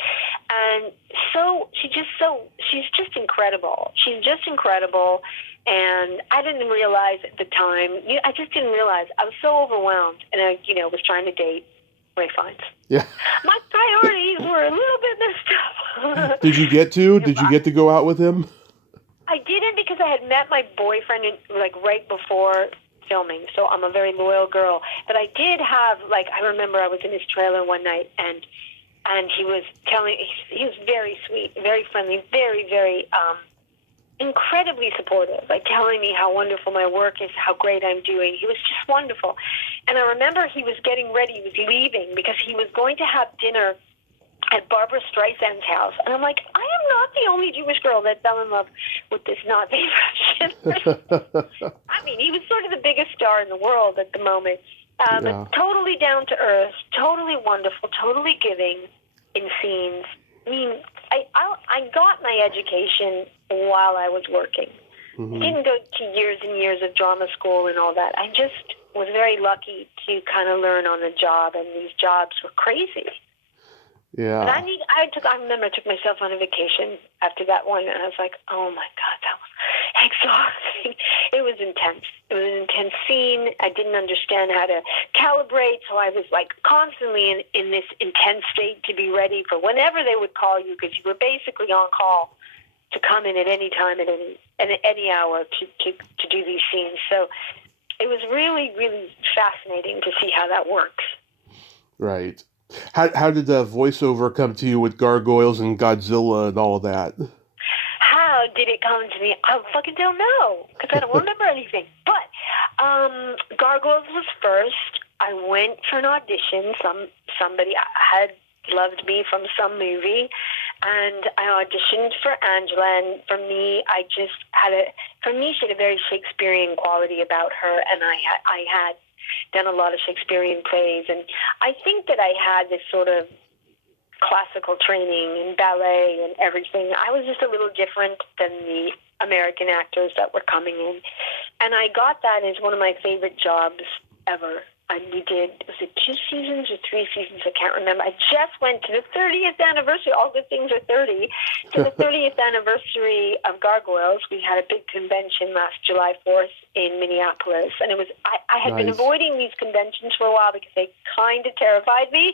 And she's just incredible. She's just incredible. And I didn't realize at the time, I just didn't realize. I was so overwhelmed. And I, was trying to date Ray Fiennes. Yeah. My priorities were a little bit messed up. Did you get to? Did you get to go out with him? I didn't because I had met my boyfriend right before filming, so I'm a very loyal girl. But I did have I remember I was in his trailer one night and he was he was very sweet, very friendly, very, very incredibly supportive, telling me how wonderful my work is, how great I'm doing. He was just wonderful. And I remember he was getting ready, he was leaving because he was going to have dinner at Barbara Streisand's house. And I'm like, I am not the only Jewish girl that fell in love with this Nazi Russian. I mean, he was sort of the biggest star in the world at the moment. Yeah. Totally down to earth, totally wonderful, totally giving in scenes. I mean, I got my education while I was working. Mm-hmm. I didn't go to years and years of drama school and all that. I just was very lucky to kind of learn on the job, and these jobs were crazy. Yeah. But I remember I took myself on a vacation after that one, and I was like, oh my God, that was exhausting. It was intense. It was an intense scene. I didn't understand how to calibrate, so I was constantly in this intense state to be ready for whenever they would call you, because you were basically on call to come in at any time, at any hour to do these scenes. So it was really, really fascinating to see how that works. Right. How did the voiceover come to you with gargoyles and Godzilla and all of that? How did it come to me? I fucking don't know because I don't remember anything. But Gargoyles was first. I went for an audition. Somebody had loved me from some movie, and I auditioned for Angela. And for me, she had a very Shakespearean quality about her, and I had done a lot of Shakespearean plays, and I think that I had this sort of classical training in ballet and everything. I was just a little different than the American actors that were coming in, and I got that as one of my favorite jobs ever. We did, was it 2 seasons or 3 seasons? I can't remember. I just went to the 30th anniversary. All good things are 30. To the 30th anniversary of Gargoyles. We had a big convention last July 4th in Minneapolis. And it was, I had been avoiding these conventions for a while because they kind of terrified me.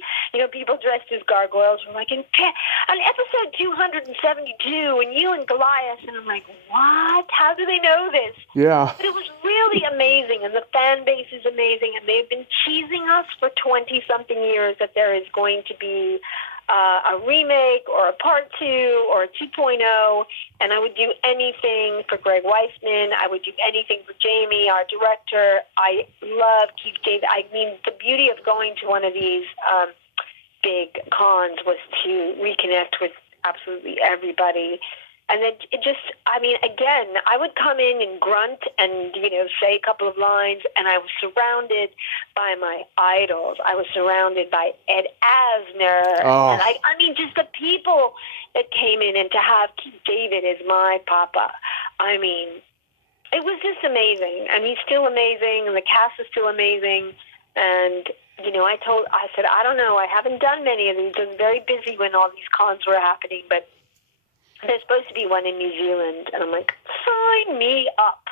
People dressed as gargoyles were like, on episode 272, and you and Goliath. And I'm like, what? How do they know this? Yeah. But it was really amazing, and the fan base is amazing, and they've been teasing us for 20-something years that there is going to be a remake or a part 2 or a 2.0, and I would do anything for Greg Weisman. I would do anything for Jamie, our director. I love Keith David. I mean, the beauty of going to one of these big cons was to reconnect with absolutely everybody. And it just, again, I would come in and grunt and, say a couple of lines, and I was surrounded by my idols. I was surrounded by Ed Asner. Oh. And just the people that came in, and to have Keith David as my papa. It was just amazing. And he's still amazing, and the cast is still amazing. And, I said, I don't know, I haven't done many of these. I was very busy when all these cons were happening, but there's supposed to be one in New Zealand, and I'm like, sign me up.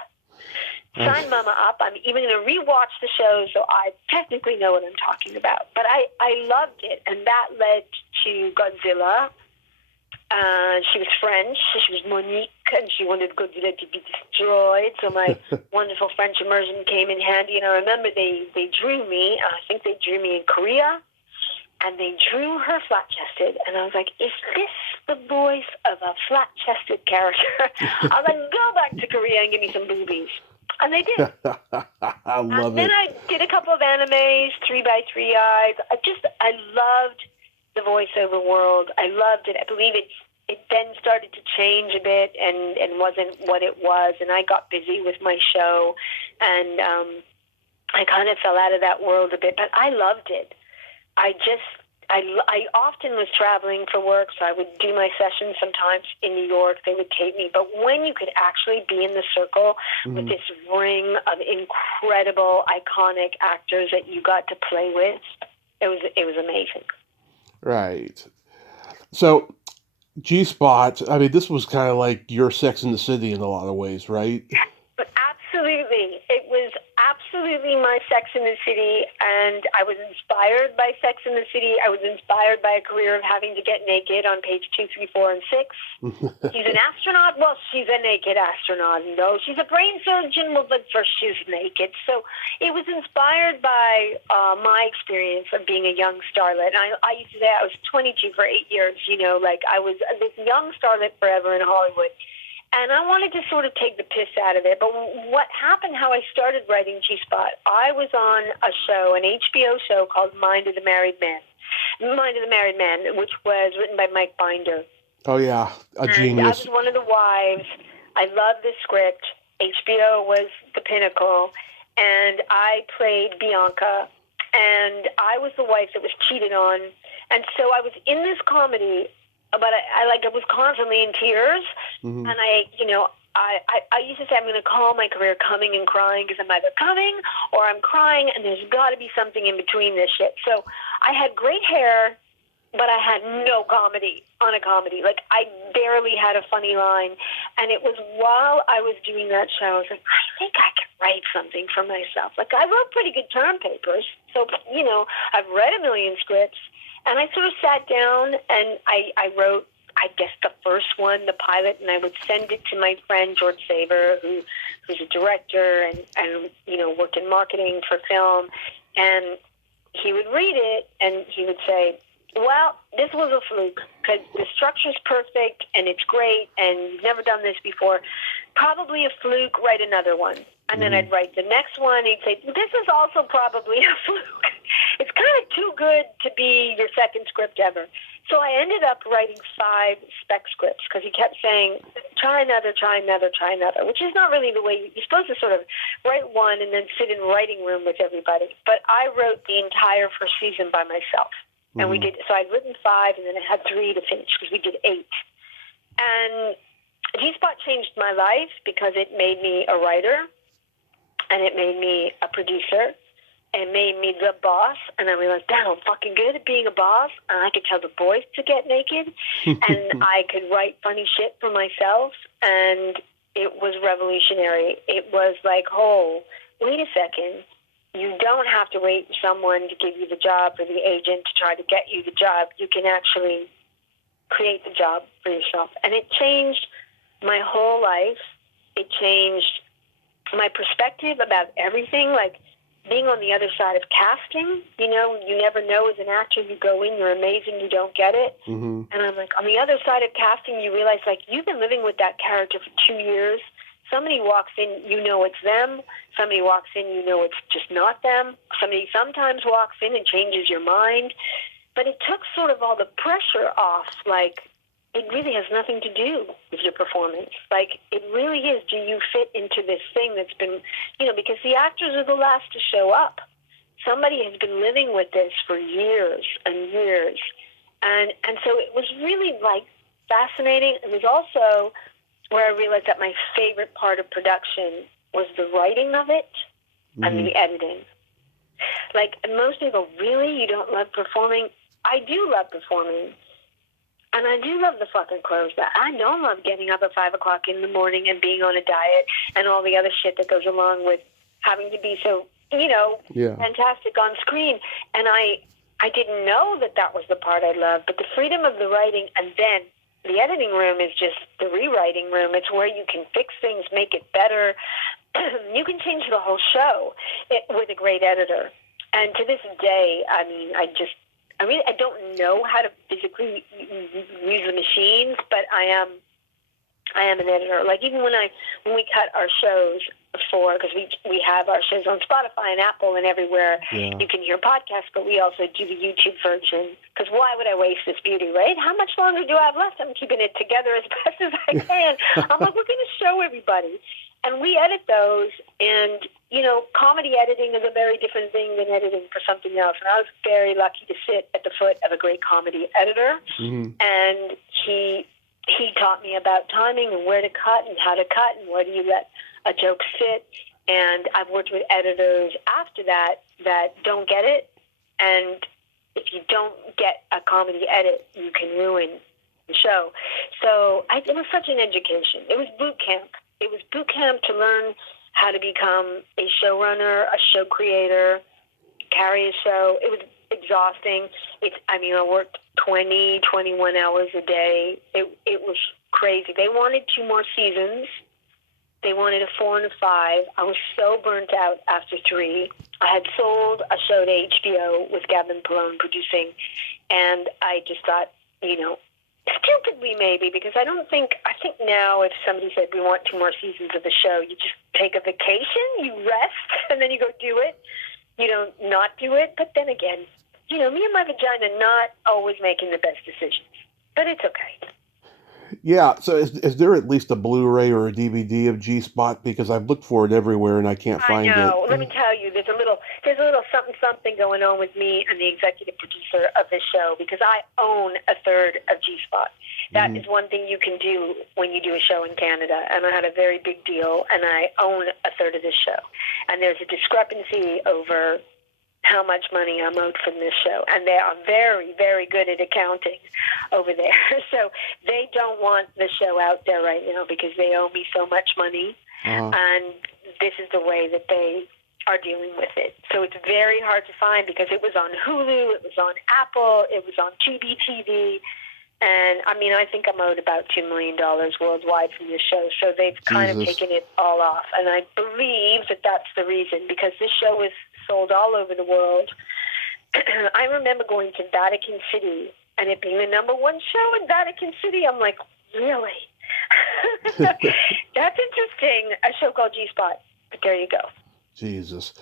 Sign Mama up. I'm even going to rewatch the show, so I technically know what I'm talking about. But I loved it, and that led to Godzilla. She was French. She was Monique, and she wanted Godzilla to be destroyed, so my wonderful French immersion came in handy. And I remember they drew me. I think they drew me in Korea. And they drew her flat-chested, and I was like, is this the voice of a flat-chested character? I was like, go back to Korea and give me some boobies. And they did. I love Then it. I did a couple of animes, 3x3 Eyes. I loved the voiceover world. I loved it. I believe it then started to change a bit and wasn't what it was. And I got busy with my show, and I kind of fell out of that world a bit. But I loved it. I often was traveling for work, so I would do my sessions sometimes in New York. They would tape me. But when you could actually be in the circle with this ring of incredible, iconic actors that you got to play with, it was amazing. Right. So G-Spot, I mean, this was kind of like your Sex in the City in a lot of ways, right? But absolutely, it was absolutely my Sex in the City, and I was inspired by Sex in the City. I was inspired by a career of having to get naked on page 2, 3, 4, and 6. She's an astronaut? Well, she's a naked astronaut. No, she's a brain surgeon? Well, but first she's naked. So it was inspired by my experience of being a young starlet. And I used to say I was 22 for 8 years, like I was this young starlet forever in Hollywood. And I wanted to sort of take the piss out of it. But what happened, how I started writing G-Spot, I was on a show, an HBO show called Mind of the Married Man, which was written by Mike Binder. Oh, yeah, a genius. I was one of the wives. I loved the script. HBO was the pinnacle. And I played Bianca. And I was the wife that was cheated on. And so I was in this comedy, but I was constantly in tears. Mm-hmm. And I used to say I'm going to call my career coming and crying, because I'm either coming or I'm crying, and there's got to be something in between this shit. So I had great hair, but I had no comedy on a comedy. Like, I barely had a funny line. And it was while I was doing that show, I was like, I think I can write something for myself. Like, I wrote pretty good term papers. So, I've read a million scripts. And I sort of sat down and I wrote, I guess, the first one, the pilot, and I would send it to my friend George Saber, who's a director and worked in marketing for film. And he would read it and he would say, well, this was a fluke, because the structure's perfect and it's great and you've never done this before. Probably a fluke, write another one. And then I'd write the next one, and he'd say, this is also probably a fluke. It's kind of too good to be your second script ever. So I ended up writing 5 spec scripts, because he kept saying, try another, which is not really the way you're supposed to sort of write one and then sit in writing room with everybody. But I wrote the entire first season by myself. And we did, so I'd written 5, and then I had 3 to finish, because we did 8. And G-Spot changed my life, because it made me a writer, and it made me a producer, and it made me the boss. And I realized, damn, I'm fucking good at being a boss, and I could tell the boys to get naked, and I could write funny shit for myself, and it was revolutionary. It was like, oh, wait a second. You don't have to wait for someone to give you the job, or the agent to try to get you the job. You can actually create the job for yourself. And it changed my whole life. It changed my perspective about everything, like being on the other side of casting. You never know as an actor. You go in, you're amazing, you don't get it. And I'm like, on the other side of casting, you realize, like, you've been living with that character for 2 years. Somebody walks in, you know it's them. Somebody walks in, you know it's just not them. Somebody sometimes walks in and changes your mind. But it took sort of all the pressure off. Like, it really has nothing to do with your performance. Like, it really is, do you fit into this thing that's been, because the actors are the last to show up. Somebody has been living with this for years and years. And so it was really, like, fascinating. It was also where I realized that my favorite part of production was the writing of it and the editing. Like, most people, really? You don't love performing? I do love performing. And I do love the fucking clothes, but I don't love getting up at 5 o'clock in the morning and being on a diet and all the other shit that goes along with having to be so, fantastic on screen. And I didn't know that was the part I loved, but the freedom of the writing, and then the editing room is just the rewriting room. It's where you can fix things, make it better. You can change the whole show with a great editor. And to this day, I mean, I don't know how to physically use the machines, but I am an editor. Like even when we cut our shows because we have our shows on Spotify and Apple and everywhere you can hear podcasts, but we also do the YouTube version. Because why would I waste this beauty, right? How much longer do I have left? I'm keeping it together as best as I can. I'm like, we're going to show everybody. And we edit those, and, comedy editing is a very different thing than editing for something else. And I was very lucky to sit at the foot of a great comedy editor, and he taught me about timing and where to cut and how to cut and where do you let a joke sit. And I've worked with editors after that don't get it, and if you don't get a comedy edit, you can ruin the show. So it was such an education. It was boot camp. It was boot camp to learn how to become a showrunner, a show creator, carry a show. It was exhausting. I worked 20, 21 hours a day. It was crazy. They wanted 2 more seasons. They wanted a 4 and a 5. I was so burnt out after 3. I had sold a show to HBO with Gavin Pallone producing, and I just thought, stupidly maybe, because I think now if somebody said we want 2 more seasons of the show, you just take a vacation, you rest, and then you go do it. You don't not do it. But then again, me and my vagina not always making the best decisions, but it's okay. Yeah, so is there at least a Blu-ray or a DVD of G-Spot? Because I've looked for it everywhere and I can't find it. I know. Let me tell you, there's a little something going on with me and the executive producer of this show, because I own a third of G-Spot. That is one thing you can do when you do a show in Canada, and I had a very big deal, and I own a third of this show. And there's a discrepancy over how much money I'm owed from this show. And they are very, very good at accounting over there. So they don't want the show out there right now because they owe me so much money. And this is the way that they are dealing with it. So it's very hard to find because it was on Hulu, it was on Apple, it was on Tubi TV. And I think I'm owed about $2 million worldwide from this show. So they've kind of taken it all off. And I believe that that's the reason, because this show is sold all over the world. I remember going to Vatican City and it being the number 1 show in Vatican City. I'm like, really? That's interesting. A show called G-Spot. But there you go. Jesus.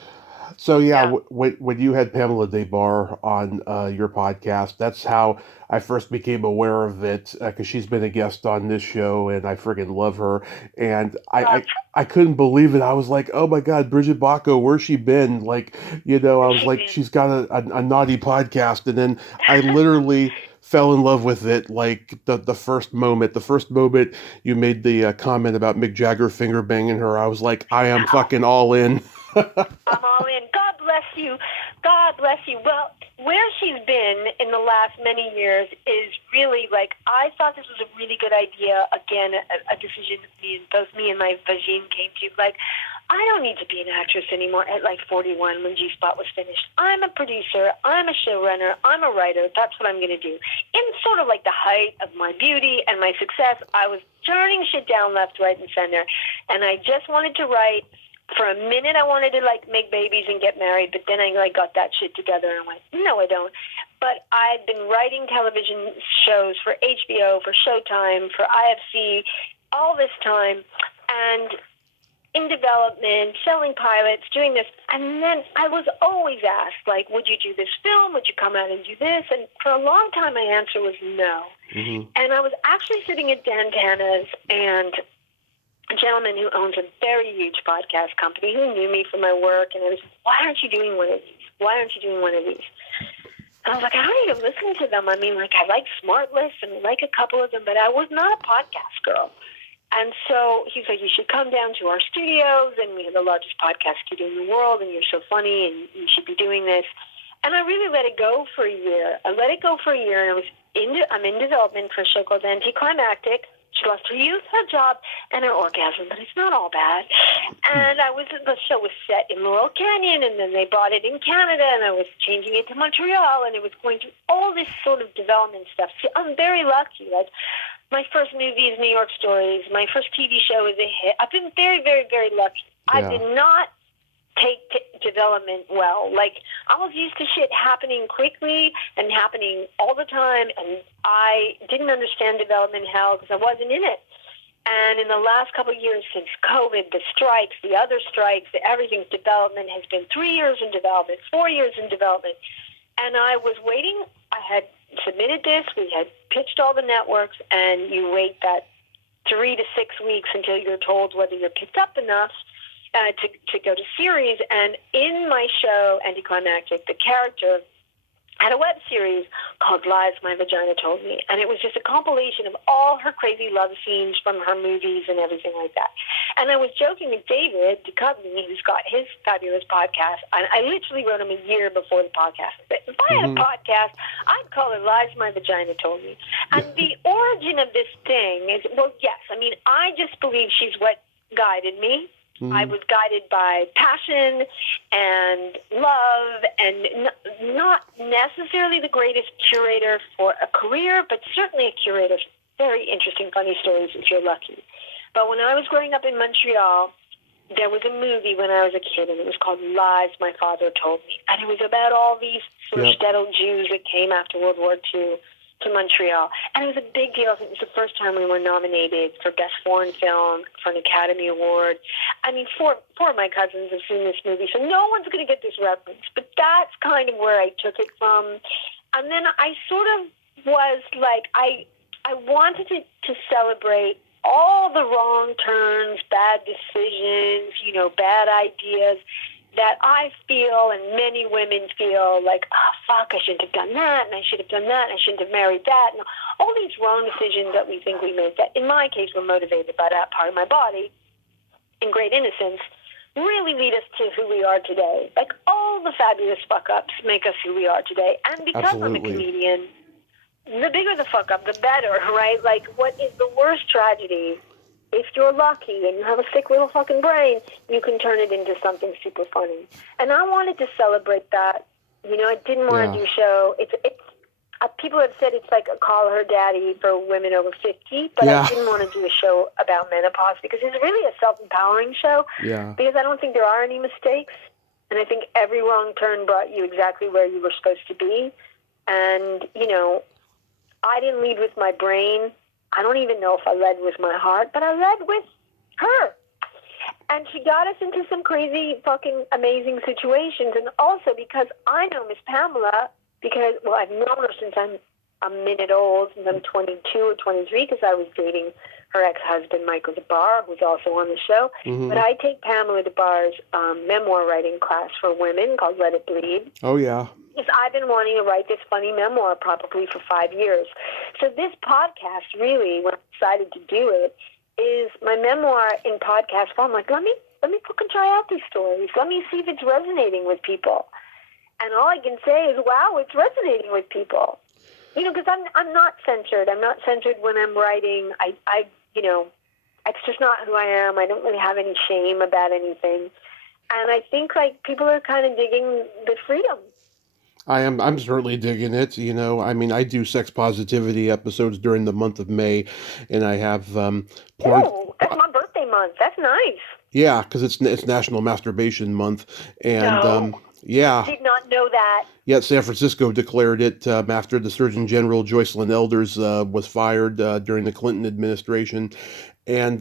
So yeah. When you had Pamela Des Barres on your podcast, that's how I first became aware of it, because she's been a guest on this show, and I friggin' love her. And I couldn't believe it. I was like, oh my God, Brigitte Bako, where's she been? Like, I was like, she's got a naughty podcast, and then I literally fell in love with it. Like the first moment you made the comment about Mick Jagger finger banging her, I was like, I am fucking all in. I'm all in. God bless you. God bless you. Well, where she's been in the last many years is really like, I thought this was a really good idea. Again, a decision both me and my vagine came to. Like, I don't need to be an actress anymore at like 41 when G-Spot was finished. I'm a producer. I'm a showrunner. I'm a writer. That's what I'm going to do. In sort of like the height of my beauty and my success, I was turning shit down left, right, and center. And I just wanted to write. For a minute, I wanted to make babies and get married, but then I got that shit together and went, no, I don't. But I've been writing television shows for HBO, for Showtime, for IFC, all this time, and in development, selling pilots, doing this. And then I was always asked, would you do this film? Would you come out and do this? And for a long time, my answer was no. And I was actually sitting at Dan Tana's, and a gentleman who owns a very huge podcast company who knew me for my work, and I was, why aren't you doing one of these? Why aren't you doing one of these? And I was like, I don't even listen to them. I like Smartless and I like a couple of them, but I was not a podcast girl. And so he's like, you should come down to our studios, and we have the largest podcast studio in the world, and you're so funny, and you should be doing this. And I really let it go for a year. And I'm in development for a show called Anticlimactic. She lost her youth, her job, and her orgasm, but it's not all bad. And the show was set in Laurel Canyon, and then they brought it in Canada, and I was changing it to Montreal, and it was going through all this sort of development stuff. So I'm very lucky. My first movie is New York Stories. My first TV show is a hit. I've been very, very, very lucky. Yeah. I did not take development well. I was used to shit happening quickly and happening all the time, and I didn't understand development hell because I wasn't in it. And in the last couple of years since COVID, the strikes, the other strikes, everything's development has been 3 years in development, 4 years in development. And I was waiting. I had submitted this. We had pitched all the networks, and you wait that 3 to 6 weeks until you're told whether you're picked up enough to go to series. And in my show, Anticlimactic, the character had a web series called Lies My Vagina Told Me. And it was just a compilation of all her crazy love scenes from her movies and everything like that. And I was joking with David Duchovny, who's got his fabulous podcast. And I literally wrote him a year before the podcast. I said, if I had a podcast, I'd call it Lies My Vagina Told Me. And the origin of this thing is, well, yes, I mean, I just believe she's what guided me. I was guided by passion and love, and not necessarily the greatest curator for a career, but certainly a curator for very interesting, funny stories if you're lucky. But when I was growing up in Montreal, there was a movie when I was a kid, and it was called Lies My Father Told Me. And it was about all these sort of shtetl Jews that came after World War II to Montreal. And it was a big deal. It was the first time we were nominated for Best Foreign Film for an Academy Award. I mean, four of my cousins have seen this movie, so no one's going to get this reference. But that's kind of where I took it from. And then I sort of was like, I wanted to celebrate all the wrong turns, bad decisions, bad ideas that I feel and many women feel like, oh, fuck, I shouldn't have done that, and I should have done that, and I shouldn't have married that, and all these wrong decisions that we think we make that, in my case, were motivated by that part of my body, in great innocence, really lead us to who we are today. Like, all the fabulous fuck-ups make us who we are today. And because I'm a comedian, the bigger the fuck-up, the better, right? Like, what is the worst tragedy? If you're lucky and you have a sick little fucking brain, you can turn it into something super funny. And I wanted to celebrate that. I didn't want to do a show. It's people have said it's like a Call Her Daddy for women over 50, but I didn't want to do a show about menopause because it's really a self-empowering show. Yeah. Because I don't think there are any mistakes. And I think every wrong turn brought you exactly where you were supposed to be. And, I didn't lead with my brain. I don't even know if I led with my heart, but I led with her. And she got us into some crazy, fucking amazing situations. And also because I know Miss Pamela, because, I've known her since I'm a minute old, since I'm 22 or 23, because I was dating her ex-husband, Michael DeBar, who's also on the show. Mm-hmm. But I take Pamela DeBar's memoir writing class for women called Let It Bleed. Oh, yeah. Because I've been wanting to write this funny memoir probably for 5 years. So this podcast, really, when I decided to do it, is my memoir in podcast form. Like, let me fucking try out these stories. Let me see if it's resonating with people. And all I can say is, wow, it's resonating with people. Because I'm not censored. I'm not censored when I'm writing. I it's just not who I am. I don't really have any shame about anything. And I think, people are kind of digging the freedom. I'm certainly digging it. I do sex positivity episodes during the month of May, and I have porn. Oh, that's my birthday month. That's nice. Yeah, because it's National Masturbation Month, and yeah. Did not know that. Yeah, San Francisco declared it after the Surgeon General Joycelyn Elders was fired during the Clinton administration. And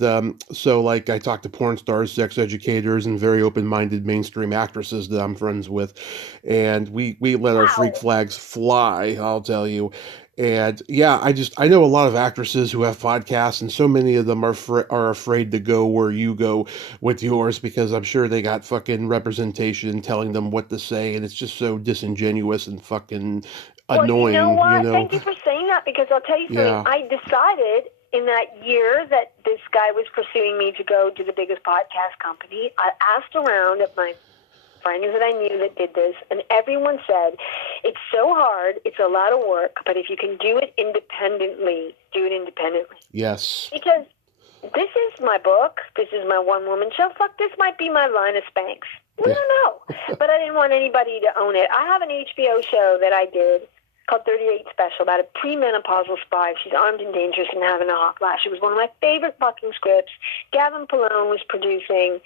so, I talk to porn stars, sex educators, and very open-minded mainstream actresses that I'm friends with. And we let our freak flags fly, I'll tell you. And yeah, I know a lot of actresses who have podcasts, and so many of them are afraid to go where you go with yours because I'm sure they got fucking representation telling them what to say, and it's just so disingenuous and fucking annoying. You know what? Thank you for saying that because I'll tell you something. Yeah. I decided in that year that this guy was pursuing me to go to the biggest podcast company. I asked around at my friends that I knew that did this, and everyone said, it's so hard, it's a lot of work, but if you can do it independently, do it independently. Yes. Because this is my book, this is my one-woman show, fuck, this might be my line of Spanx. We don't know. But I didn't want anybody to own it. I have an HBO show that I did called 38 Special about a premenopausal spy. She's armed and dangerous and having a hot flash. It was one of my favorite fucking scripts. Gavin Polone was producing.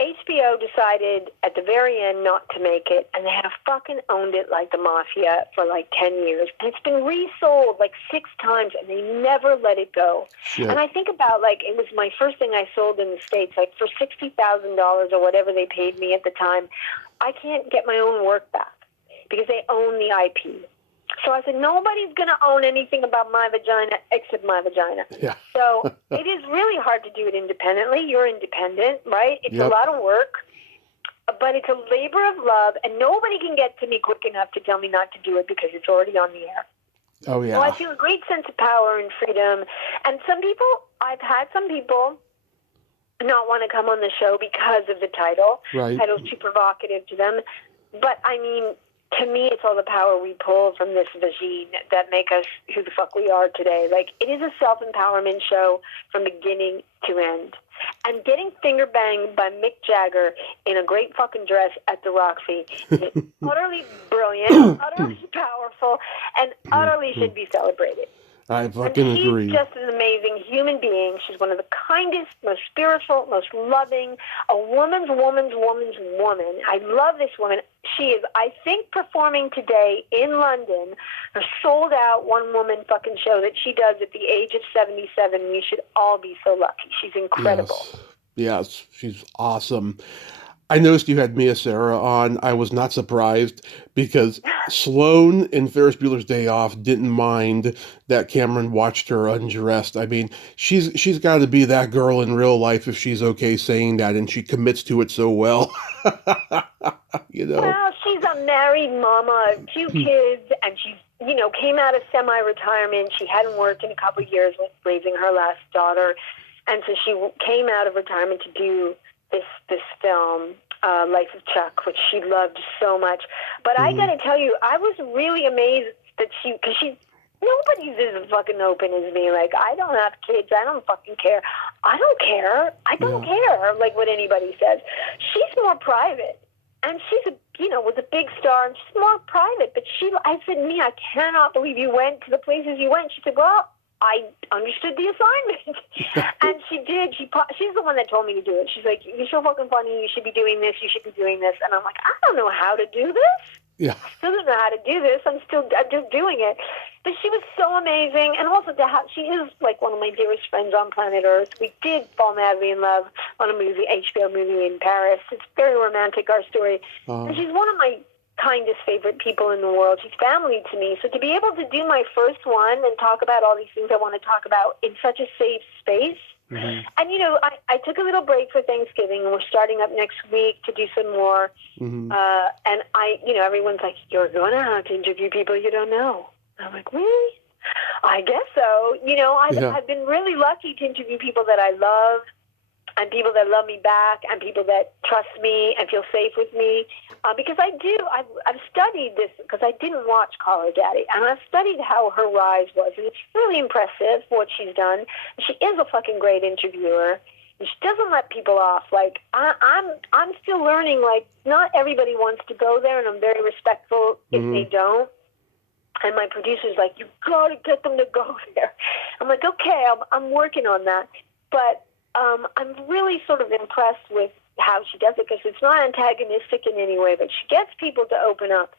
HBO decided at the very end not to make it, and they have fucking owned it like the mafia for like 10 years. And it's been resold like 6 times, and they never let it go. Shit. And I think about, like, it was my first thing I sold in the States, like for $60,000 or whatever they paid me at the time. I can't get my own work back because they own the IP. So I said, nobody's going to own anything about my vagina except my vagina. Yeah. So it is really hard to do it independently. You're independent, right? It's a lot of work, but it's a labor of love, and nobody can get to me quick enough to tell me not to do it because it's already on the air. Oh, yeah. So I feel a great sense of power and freedom. And I've had some people not want to come on the show because of the title. Right. The title's too provocative to them. But, I mean, to me, it's all the power we pull from this vagine that make us who the fuck we are today. Like, it is a self-empowerment show from beginning to end. And getting finger banged by Mick Jagger in a great fucking dress at the Roxy is utterly brilliant, utterly powerful, and utterly should be celebrated. I fucking agree. She's just an amazing human being. She's one of the kindest, most spiritual, most loving, a woman's woman. I love this woman. She is, I think, performing today in London, a sold-out one-woman fucking show that she does at the age of 77. You should all be so lucky. She's incredible. Yes, she's awesome. I noticed you had Mia Sara on. I was not surprised because Sloane in Ferris Bueller's Day Off didn't mind that Cameron watched her undressed. I mean, she's got to be that girl in real life if she's okay saying that, and she commits to it so well. You know. Well, she's a married mama of 2 kids, and she's, came out of semi-retirement. She hadn't worked in a couple of years with raising her last daughter, and so she came out of retirement to do this film, Life of Chuck, which she loved so much. But I got to tell you, I was really amazed that because nobody's as fucking open as me. Like, I don't have kids. I don't fucking care. I don't care. I don't care, like, what anybody says. She's more private. And she's was a big star, and she's more private. But I said, Mia, I cannot believe you went to the places you went. She said, well, I understood the assignment. And she did. She's the one that told me to do it. She's like, you're so fucking funny. You should be doing this. You should be doing this. And I'm like, I don't know how to do this. Yeah. I still don't know how to do this. I'm just doing it. But she was so amazing. And also, she is like one of my dearest friends on planet Earth. We did fall madly in love on a HBO movie in Paris. It's very romantic, our story. And she's one of my kindest favorite people in the world. She's family to me. So to be able to do my first one and talk about all these things I want to talk about in such a safe space. And, I took a little break for Thanksgiving, and we're starting up next week to do some more. And everyone's like, you're going to have to interview people you don't know. I'm like, really? I guess so. I've been really lucky to interview people that I love, and people that love me back, and people that trust me and feel safe with me. Because I've studied this, because I didn't watch Call Her Daddy, and I've studied how her rise was, and it's really impressive what she's done. She is a fucking great interviewer, and she doesn't let people off. Like, I'm still learning, like, not everybody wants to go there, and I'm very respectful if they don't. And my producer's like, you got to get them to go there. I'm like, okay, I'm working on that. But I'm really sort of impressed with how she does it, because it's not antagonistic in any way, but she gets people to open up.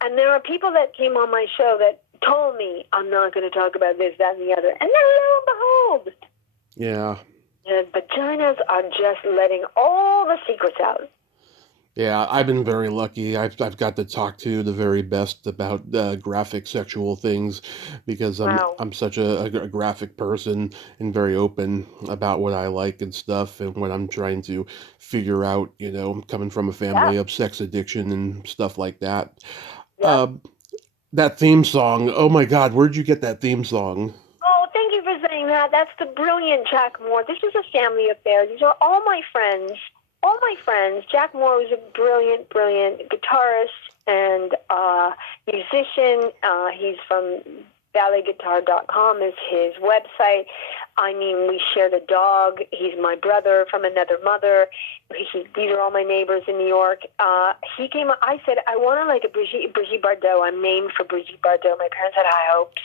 And there are people that came on my show that told me, I'm not going to talk about this, that, and the other. And then lo and behold, the vaginas are just letting all the secrets out. Yeah, I've been very lucky. I've got to talk to the very best about graphic sexual things, because I'm such a graphic person and very open about what I like and stuff, and what I'm trying to figure out. I'm coming from a family of sex addiction and stuff like that. That theme song, oh my God, where'd you get that theme song? Oh, thank you for saying that. That's the brilliant Jack Moore. This is a family affair. These are all my friends. Jack Moore was a brilliant, brilliant guitarist and musician. He's from balletguitar.com is his website. I mean, we shared a dog. He's my brother from another mother. These are all my neighbors in New York. He came. I said, I want to like a Brigitte Bardot. I'm named for Brigitte Bardot. My parents had high hopes.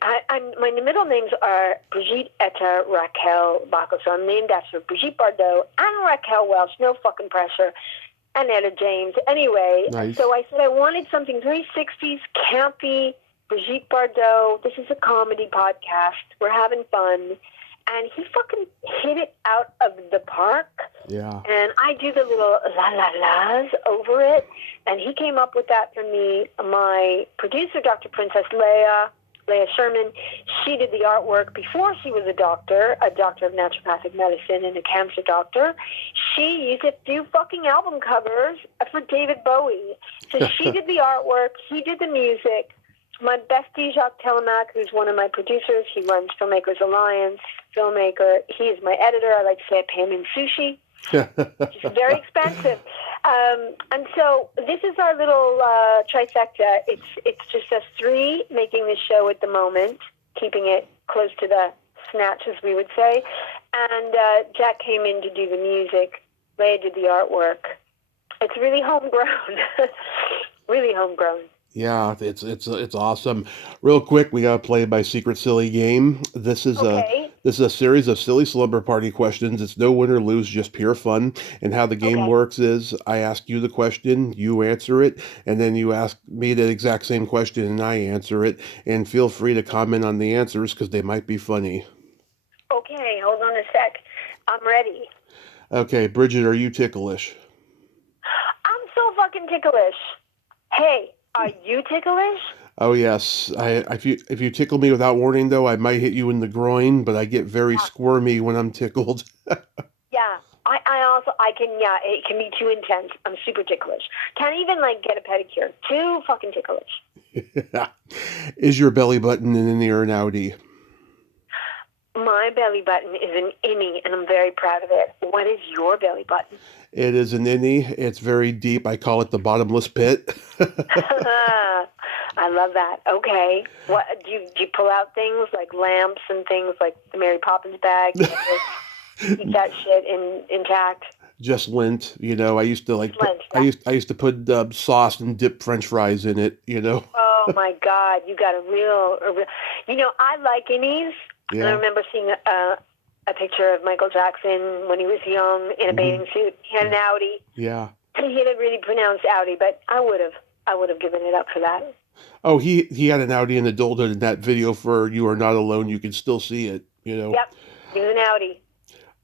My middle names are Brigitte Etta Raquel Bako. So I'm named after Brigitte Bardot and Raquel Welch. No fucking pressure. And Etta James. Anyway, Nice. So I said I wanted something very 60s, campy. Brigitte Bardot. This is a comedy podcast. We're having fun. And he fucking hit it out of the park. Yeah. And I do the little la-la-las over it. And he came up with that for me. My producer, Dr. Princess Leah Sherman, she did the artwork before she was a doctor of naturopathic medicine and a cancer doctor. She used a few fucking album covers for David Bowie. So she did the artwork. He did the music. My bestie, Jacques Telemac, who's one of my producers, he runs Filmmakers Alliance, filmmaker. He is my editor. I like to say I pay him in sushi. It's very expensive. And so this is our little trifecta. It's just us three making this show at the moment, keeping it close to the snatch, as we would say. And Jack came in to do the music. Leia did the artwork. It's really homegrown. Really homegrown. Yeah, it's awesome. Real quick, we gotta play my secret silly game. This is a series of silly slumber party questions. It's no win or lose, just pure fun. And how the game works is I ask you the question, you answer it, and then you ask me the exact same question and I answer it. And feel free to comment on the answers because they might be funny. Okay, hold on a sec. I'm ready. Okay, Bridget, are you ticklish? I'm so fucking ticklish. Hey, are you ticklish? Oh yes. If you tickle me without warning though, I might hit you in the groin, but I get very squirmy when I'm tickled. Yeah. It can be too intense. I'm super ticklish. Can't even get a pedicure. Too fucking ticklish. Is your belly button an innie or an outie? My belly button is an innie, and I'm very proud of it. What is your belly button? It is an innie. It's very deep. I call it the bottomless pit. I love that. Okay. What do you pull out things like lamps and things like the Mary Poppins bag? Keep that shit intact. Just lint, I used to Lint, yeah. I used to put sauce and dip French fries in it, Oh my God, you got a real. I like innies. Yeah. And I remember seeing a picture of Michael Jackson when he was young in a bathing suit. He had an Audi. Yeah. He had a really pronounced Audi, but I would have given it up for that. Oh, he had an Audi in adulthood in that video for "You Are Not Alone." You can still see it, Yep, he was an Audi.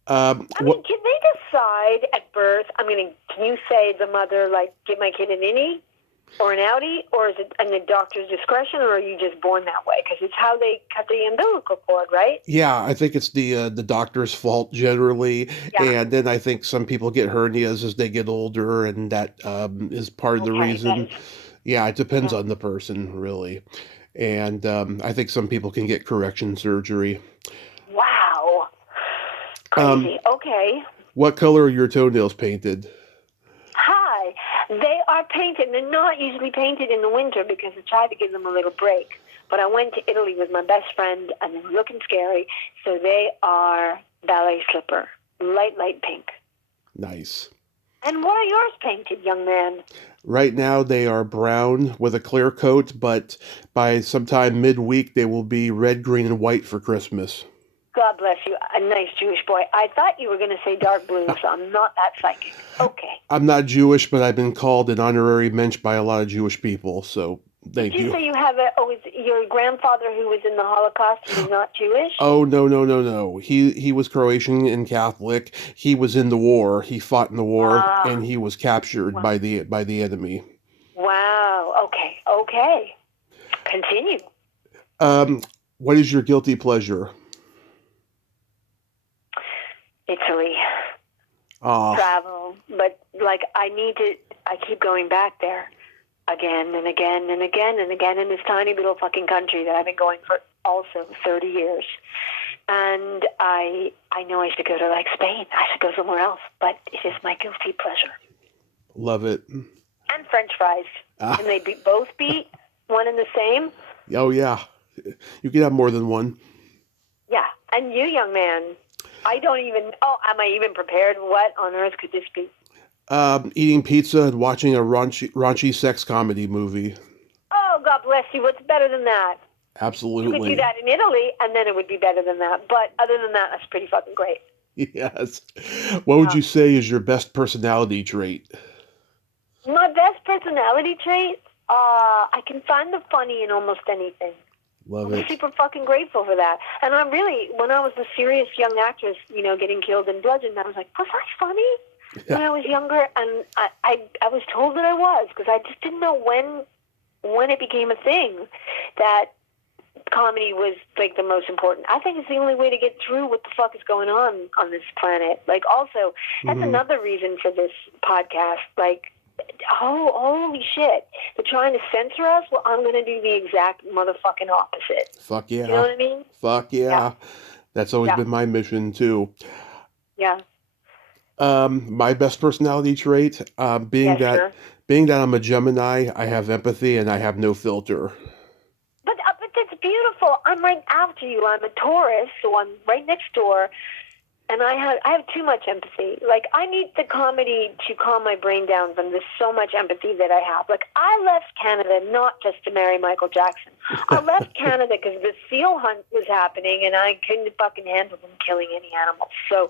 Can they decide at birth? Can you say the mother give my kid an innie or an Audi, or is it in the doctor's discretion, or are you just born that way? Because it's how they cut the umbilical cord, right? Yeah, I think it's the doctor's fault generally, and then I think some people get hernias as they get older, and that is part of the reason. Yeah, it depends on the person, really. And I think some people can get correction surgery. Wow. Crazy. Okay. What color are your toenails painted? Hi. They are painted. They're not usually painted in the winter because I tried to give them a little break. But I went to Italy with my best friend, and they were looking scary. So they are ballet slipper. Light pink. Nice. And what are yours painted, young man? Right now they are brown with a clear coat, but by sometime midweek they will be red, green, and white for Christmas. God bless you. A nice Jewish boy. I thought you were going to say dark blue, so I'm not that psychic. Okay. I'm not Jewish, but I've been called an honorary mensch by a lot of Jewish people, so thank you. Did you say you have your grandfather who was in the Holocaust, he was not Jewish? Oh, no. He was Croatian and Catholic. He was in the war. He fought in the war, and he was captured by the enemy. Wow. Okay. Continue. What is your guilty pleasure? Italy. Oh. Travel. But I keep going back there again and again and again and again in this tiny little fucking country that I've been going for also 30 years. And I know I should go to Spain. I should go somewhere else, but it is my guilty pleasure. Love it. And French fries. Can they both be one and the same? Oh, yeah. You can have more than one. Yeah. And you, young man, am I even prepared? What on earth could this be? Eating pizza and watching a raunchy sex comedy movie. Oh, God bless you. What's better than that? Absolutely. You could do that in Italy, and then it would be better than that. But other than that, that's pretty fucking great. Yes. What would you say is your best personality trait? My best personality trait? I can find the funny in almost anything. Love I'm it. super fucking grateful for that. And I'm really, when I was a serious young actress, getting killed and bludgeoned, I was like, was I funny when I was younger? And I was told that I was, because I just didn't know when it became a thing that comedy was like the most important. I think it's the only way to get through what the fuck is going on this planet. Like, also, that's another reason for this podcast. Like, holy shit, they're trying to censor us. Well, I'm going to do the exact motherfucking opposite. Fuck yeah. You know what I mean? Fuck yeah. That's always been my mission too. Yeah. My best personality trait, being that I'm a Gemini, I have empathy and I have no filter. But that's beautiful. I'm right after you. I'm a Taurus, so I'm right next door. And I have too much empathy. Like, I need the comedy to calm my brain down from there's so much empathy that I have. Like, I left Canada not just to marry Michael Jackson. I left Canada because the seal hunt was happening, and I couldn't fucking handle them killing any animals. So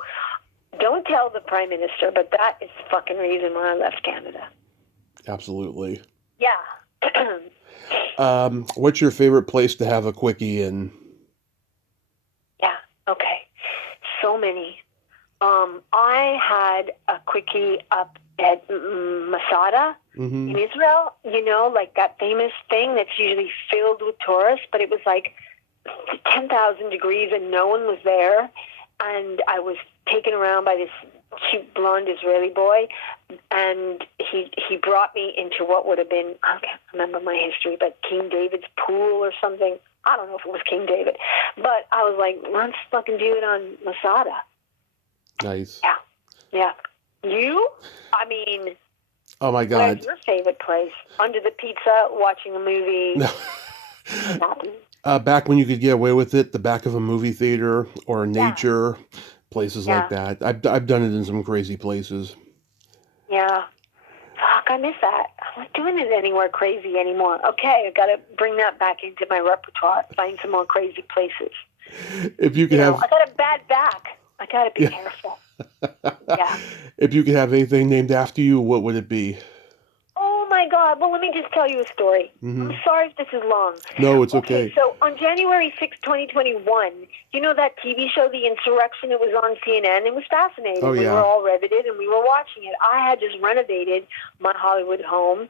don't tell the Prime Minister, but that is the fucking reason why I left Canada. Absolutely. Yeah. What's your favorite place to have a quickie in? Yeah, okay. So many. I had a quickie up at Masada in Israel, like that famous thing that's usually filled with tourists, but it was like 10,000 degrees and no one was there. And I was taken around by this cute blonde Israeli boy, and he brought me into what would have been, I can't remember my history, but King David's pool or something. I don't know if it was King David, but I was like, let's fucking do it on Masada. Nice. Yeah. You? I mean, oh my God. Where's your favorite place? Under the pizza, watching a movie? Back when you could get away with it, the back of a movie theater or nature, places like that. I've done it in some crazy places. Yeah. Fuck, I miss that. I'm not doing it anywhere crazy anymore. Okay, I got to bring that back into my repertoire. Find some more crazy places. If you could have, I got a bad back. I got to be careful. Yeah. If you could have anything named after you, what would it be? Oh my God. Well, let me just tell you a story. I'm sorry if this is long. No, it's okay. So on January 6, 2021, you know that TV show, The Insurrection? It was on CNN. It was fascinating. Oh, yeah. We were all riveted and we were watching it. I had just renovated my Hollywood home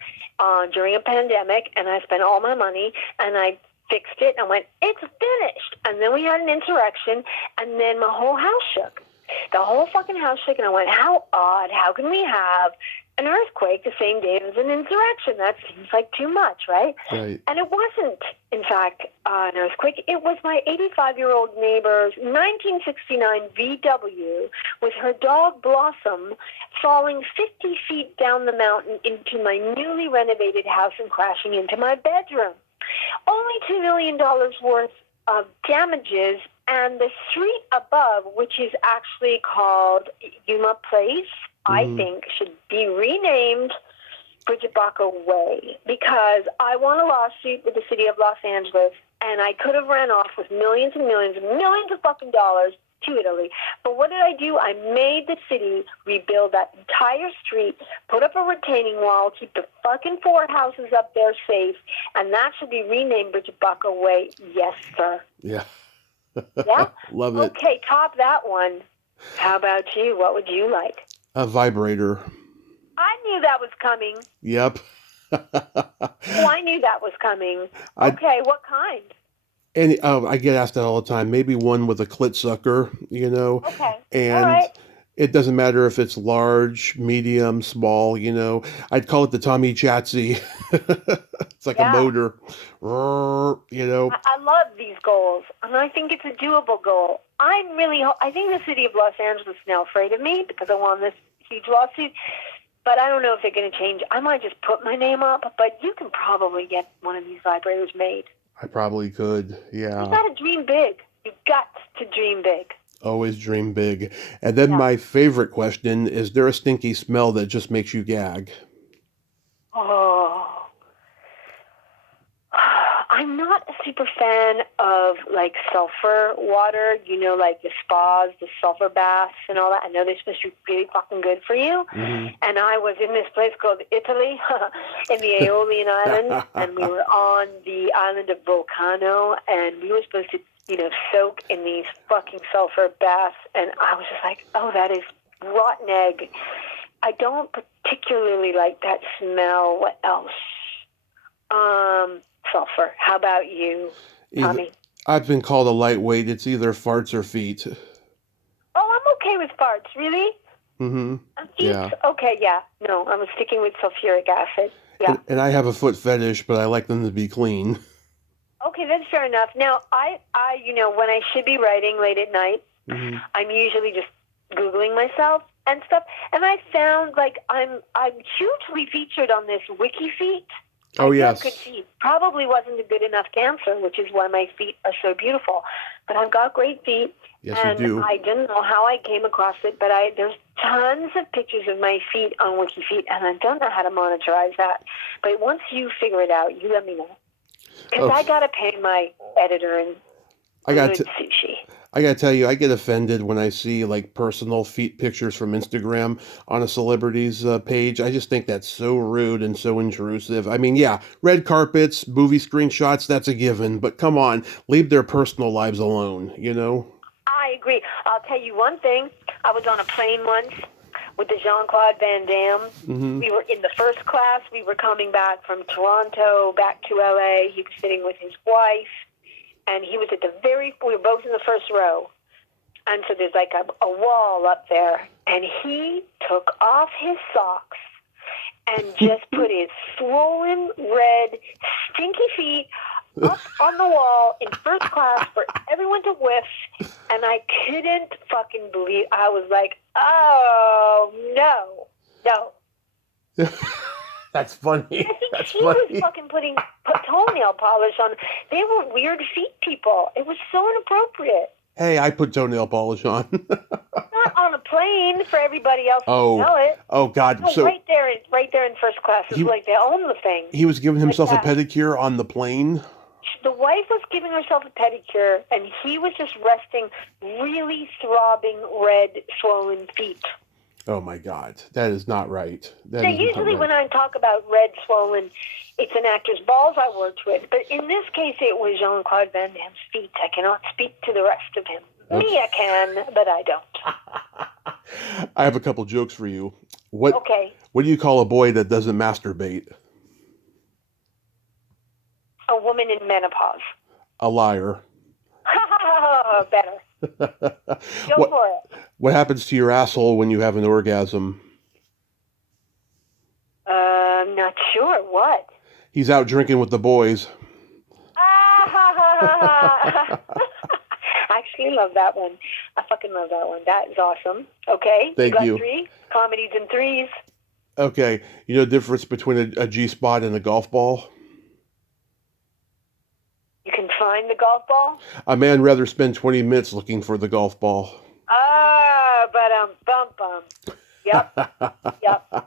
during a pandemic, and I spent all my money, and I fixed it and went, it's finished. And then we had an insurrection, and then my whole house shook. The whole fucking house shook, and I went, how odd. How can we have an earthquake the same day as an insurrection? That seems like too much, right? Right. And it wasn't, in fact, an earthquake. It was my 85-year-old neighbor's 1969 VW with her dog Blossom falling 50 feet down the mountain into my newly renovated house and crashing into my bedroom. Only $2 million worth of damages, and the street above, which is actually called Yuma Place, I think should be renamed Brigitte Bako Way, because I won a lawsuit with the city of Los Angeles, and I could have ran off with millions and millions and millions of fucking dollars to Italy. But what did I do? I made the city rebuild that entire street, put up a retaining wall, keep the fucking 4 houses up there safe, and that should be renamed Brigitte Bako Way. Yes, sir. Yeah. Yeah? Love it. Okay, top that one. How about you? What would you like? A vibrator. I knew that was coming. Yep. I knew that was coming. Okay, what kind? I get asked that all the time. Maybe one with a clit sucker, Okay. And all right. It doesn't matter if it's large, medium, small, I'd call it the Tommy Chatsy. It's like a motor, I love these goals, and I think it's a doable goal. I think the city of Los Angeles is now afraid of me because I won this huge lawsuit, but I don't know if they're going to change. I might just put my name up, but you can probably get one of these vibrators made. I probably could, yeah. You got to dream big. You've got to dream big. Always dream big. And then my favorite question, is there a stinky smell that just makes you gag? Oh. I'm not a super fan of like sulfur water, like the spas, the sulfur baths and all that. I know they're supposed to be really fucking good for you. Mm-hmm. And I was in this place called Italy in the Aeolian Islands, and we were on the island of Vulcano, and we were supposed to, soak in these fucking sulfur baths. And I was just like, oh, that is rotten egg. I don't particularly like that smell. What else? Sulfur. How about you, Tommy? I've been called a lightweight. It's either farts or feet. Oh, I'm okay with farts. Really? Mm-hmm. Yeah. Okay, yeah. No, I'm sticking with sulfuric acid. Yeah. And I have a foot fetish, but I like them to be clean. Okay, that's fair enough. Now, I when I should be writing late at night, Mm-hmm. I'm usually just Googling myself and stuff. And I found like I'm hugely featured on this wiki feet. Oh, I yes. have good feet. Probably wasn't a good enough dancer, which is why my feet are so beautiful. But I've got great feet. Yes, and you do. I didn't know how I came across it, but there's tons of pictures of my feet on WikiFeet, and I don't know how to monetize that. But once you figure it out, you let me know. Because I got to pay my editor and sushi. I got to tell you, I get offended when I see like personal feet pictures from Instagram on a celebrity's page. I just think that's so rude and so intrusive. I mean, yeah, red carpets, movie screenshots, that's a given. But come on, leave their personal lives alone, I agree. I'll tell you one thing. I was on a plane once with the Jean-Claude Van Damme. Mm-hmm. We were in the first class. We were coming back from Toronto back to L.A. He was sitting with his wife. And he was we were both in the first row. And so there's like a wall up there. And he took off his socks and just put his swollen, red, stinky feet up on the wall in first class for everyone to whiff. And I couldn't fucking believe. I was like, oh, no. That's funny. I think was fucking putting toenail polish on. They were weird feet people. It was so inappropriate. Hey, I put toenail polish on. Not on a plane for everybody else to smell it. Oh, God. No, so right there in first class. It's like they own the thing. He was giving himself a pedicure on the plane? The wife was giving herself a pedicure, and he was just resting really throbbing, red, swollen feet. Oh, my God. That is not right. Usually when I talk about red, swollen, it's an actor's balls I worked with. But in this case, it was Jean-Claude Van Damme's feet. I cannot speak to the rest of him. Me, I can, but I don't. I have a couple jokes for you. What do you call a boy that doesn't masturbate? A woman in menopause. A liar. Better. Go for it. What happens to your asshole when you have an orgasm? I'm not sure. What? He's out drinking with the boys. I actually love that one. I fucking love that one. That is awesome. Okay. Thank you. 3 comedies in threes. Okay. You know the difference between a G-spot and a golf ball? You can find the golf ball? A man rather spend 20 minutes looking for the golf ball. Bum. Yep. Yep.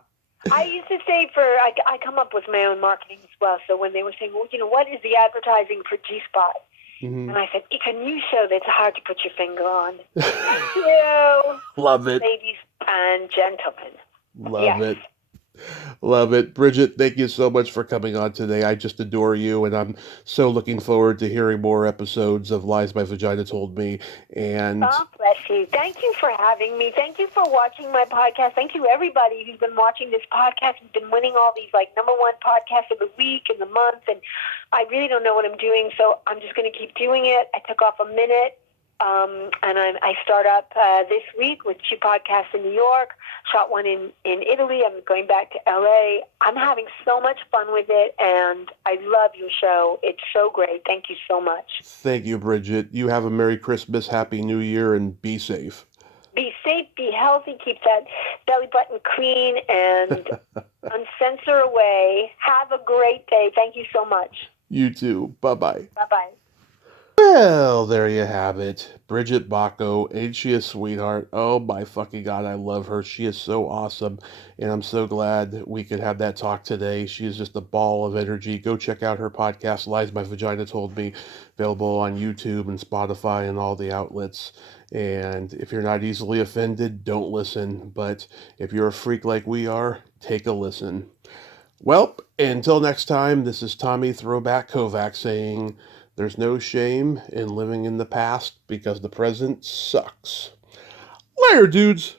I used to say I come up with my own marketing as well. So when they were saying, well, what is the advertising for G-Spot? Mm-hmm. And I said, it's a new show that's hard to put your finger on. Thank you. Love it. Ladies and gentlemen. Love it. Love it. Brigitte, thank you so much for coming on today. I just adore you, and I'm so looking forward to hearing more episodes of Lies My Vagina Told Me. And God bless you. Thank you for having me. Thank you for watching my podcast. Thank you, everybody who's been watching this podcast. We've been winning all these, #1 podcasts of the week and the month, and I really don't know what I'm doing, so I'm just going to keep doing it. I took off a minute. And I start up this week with 2 podcasts in New York, shot one in Italy. I'm going back to L.A. I'm having so much fun with it, and I love your show. It's so great. Thank you so much. Thank you, Brigitte. You have a Merry Christmas, Happy New Year, and be safe. Be safe, be healthy, keep that belly button clean, and uncensor away. Have a great day. Thank you so much. You too. Bye-bye. Bye-bye. Well, there you have it. Brigitte Bako, ain't she a sweetheart? Oh my fucking god, I love her. She is so awesome, and I'm so glad that we could have that talk today. She is just a ball of energy. Go check out her podcast, Lies My Vagina Told Me, available on YouTube and Spotify and all the outlets. And if you're not easily offended, don't listen. But if you're a freak like we are, take a listen. Well, until next time, this is Tommy Throwback Kovac saying there's no shame in living in the past because the present sucks. Later, dudes!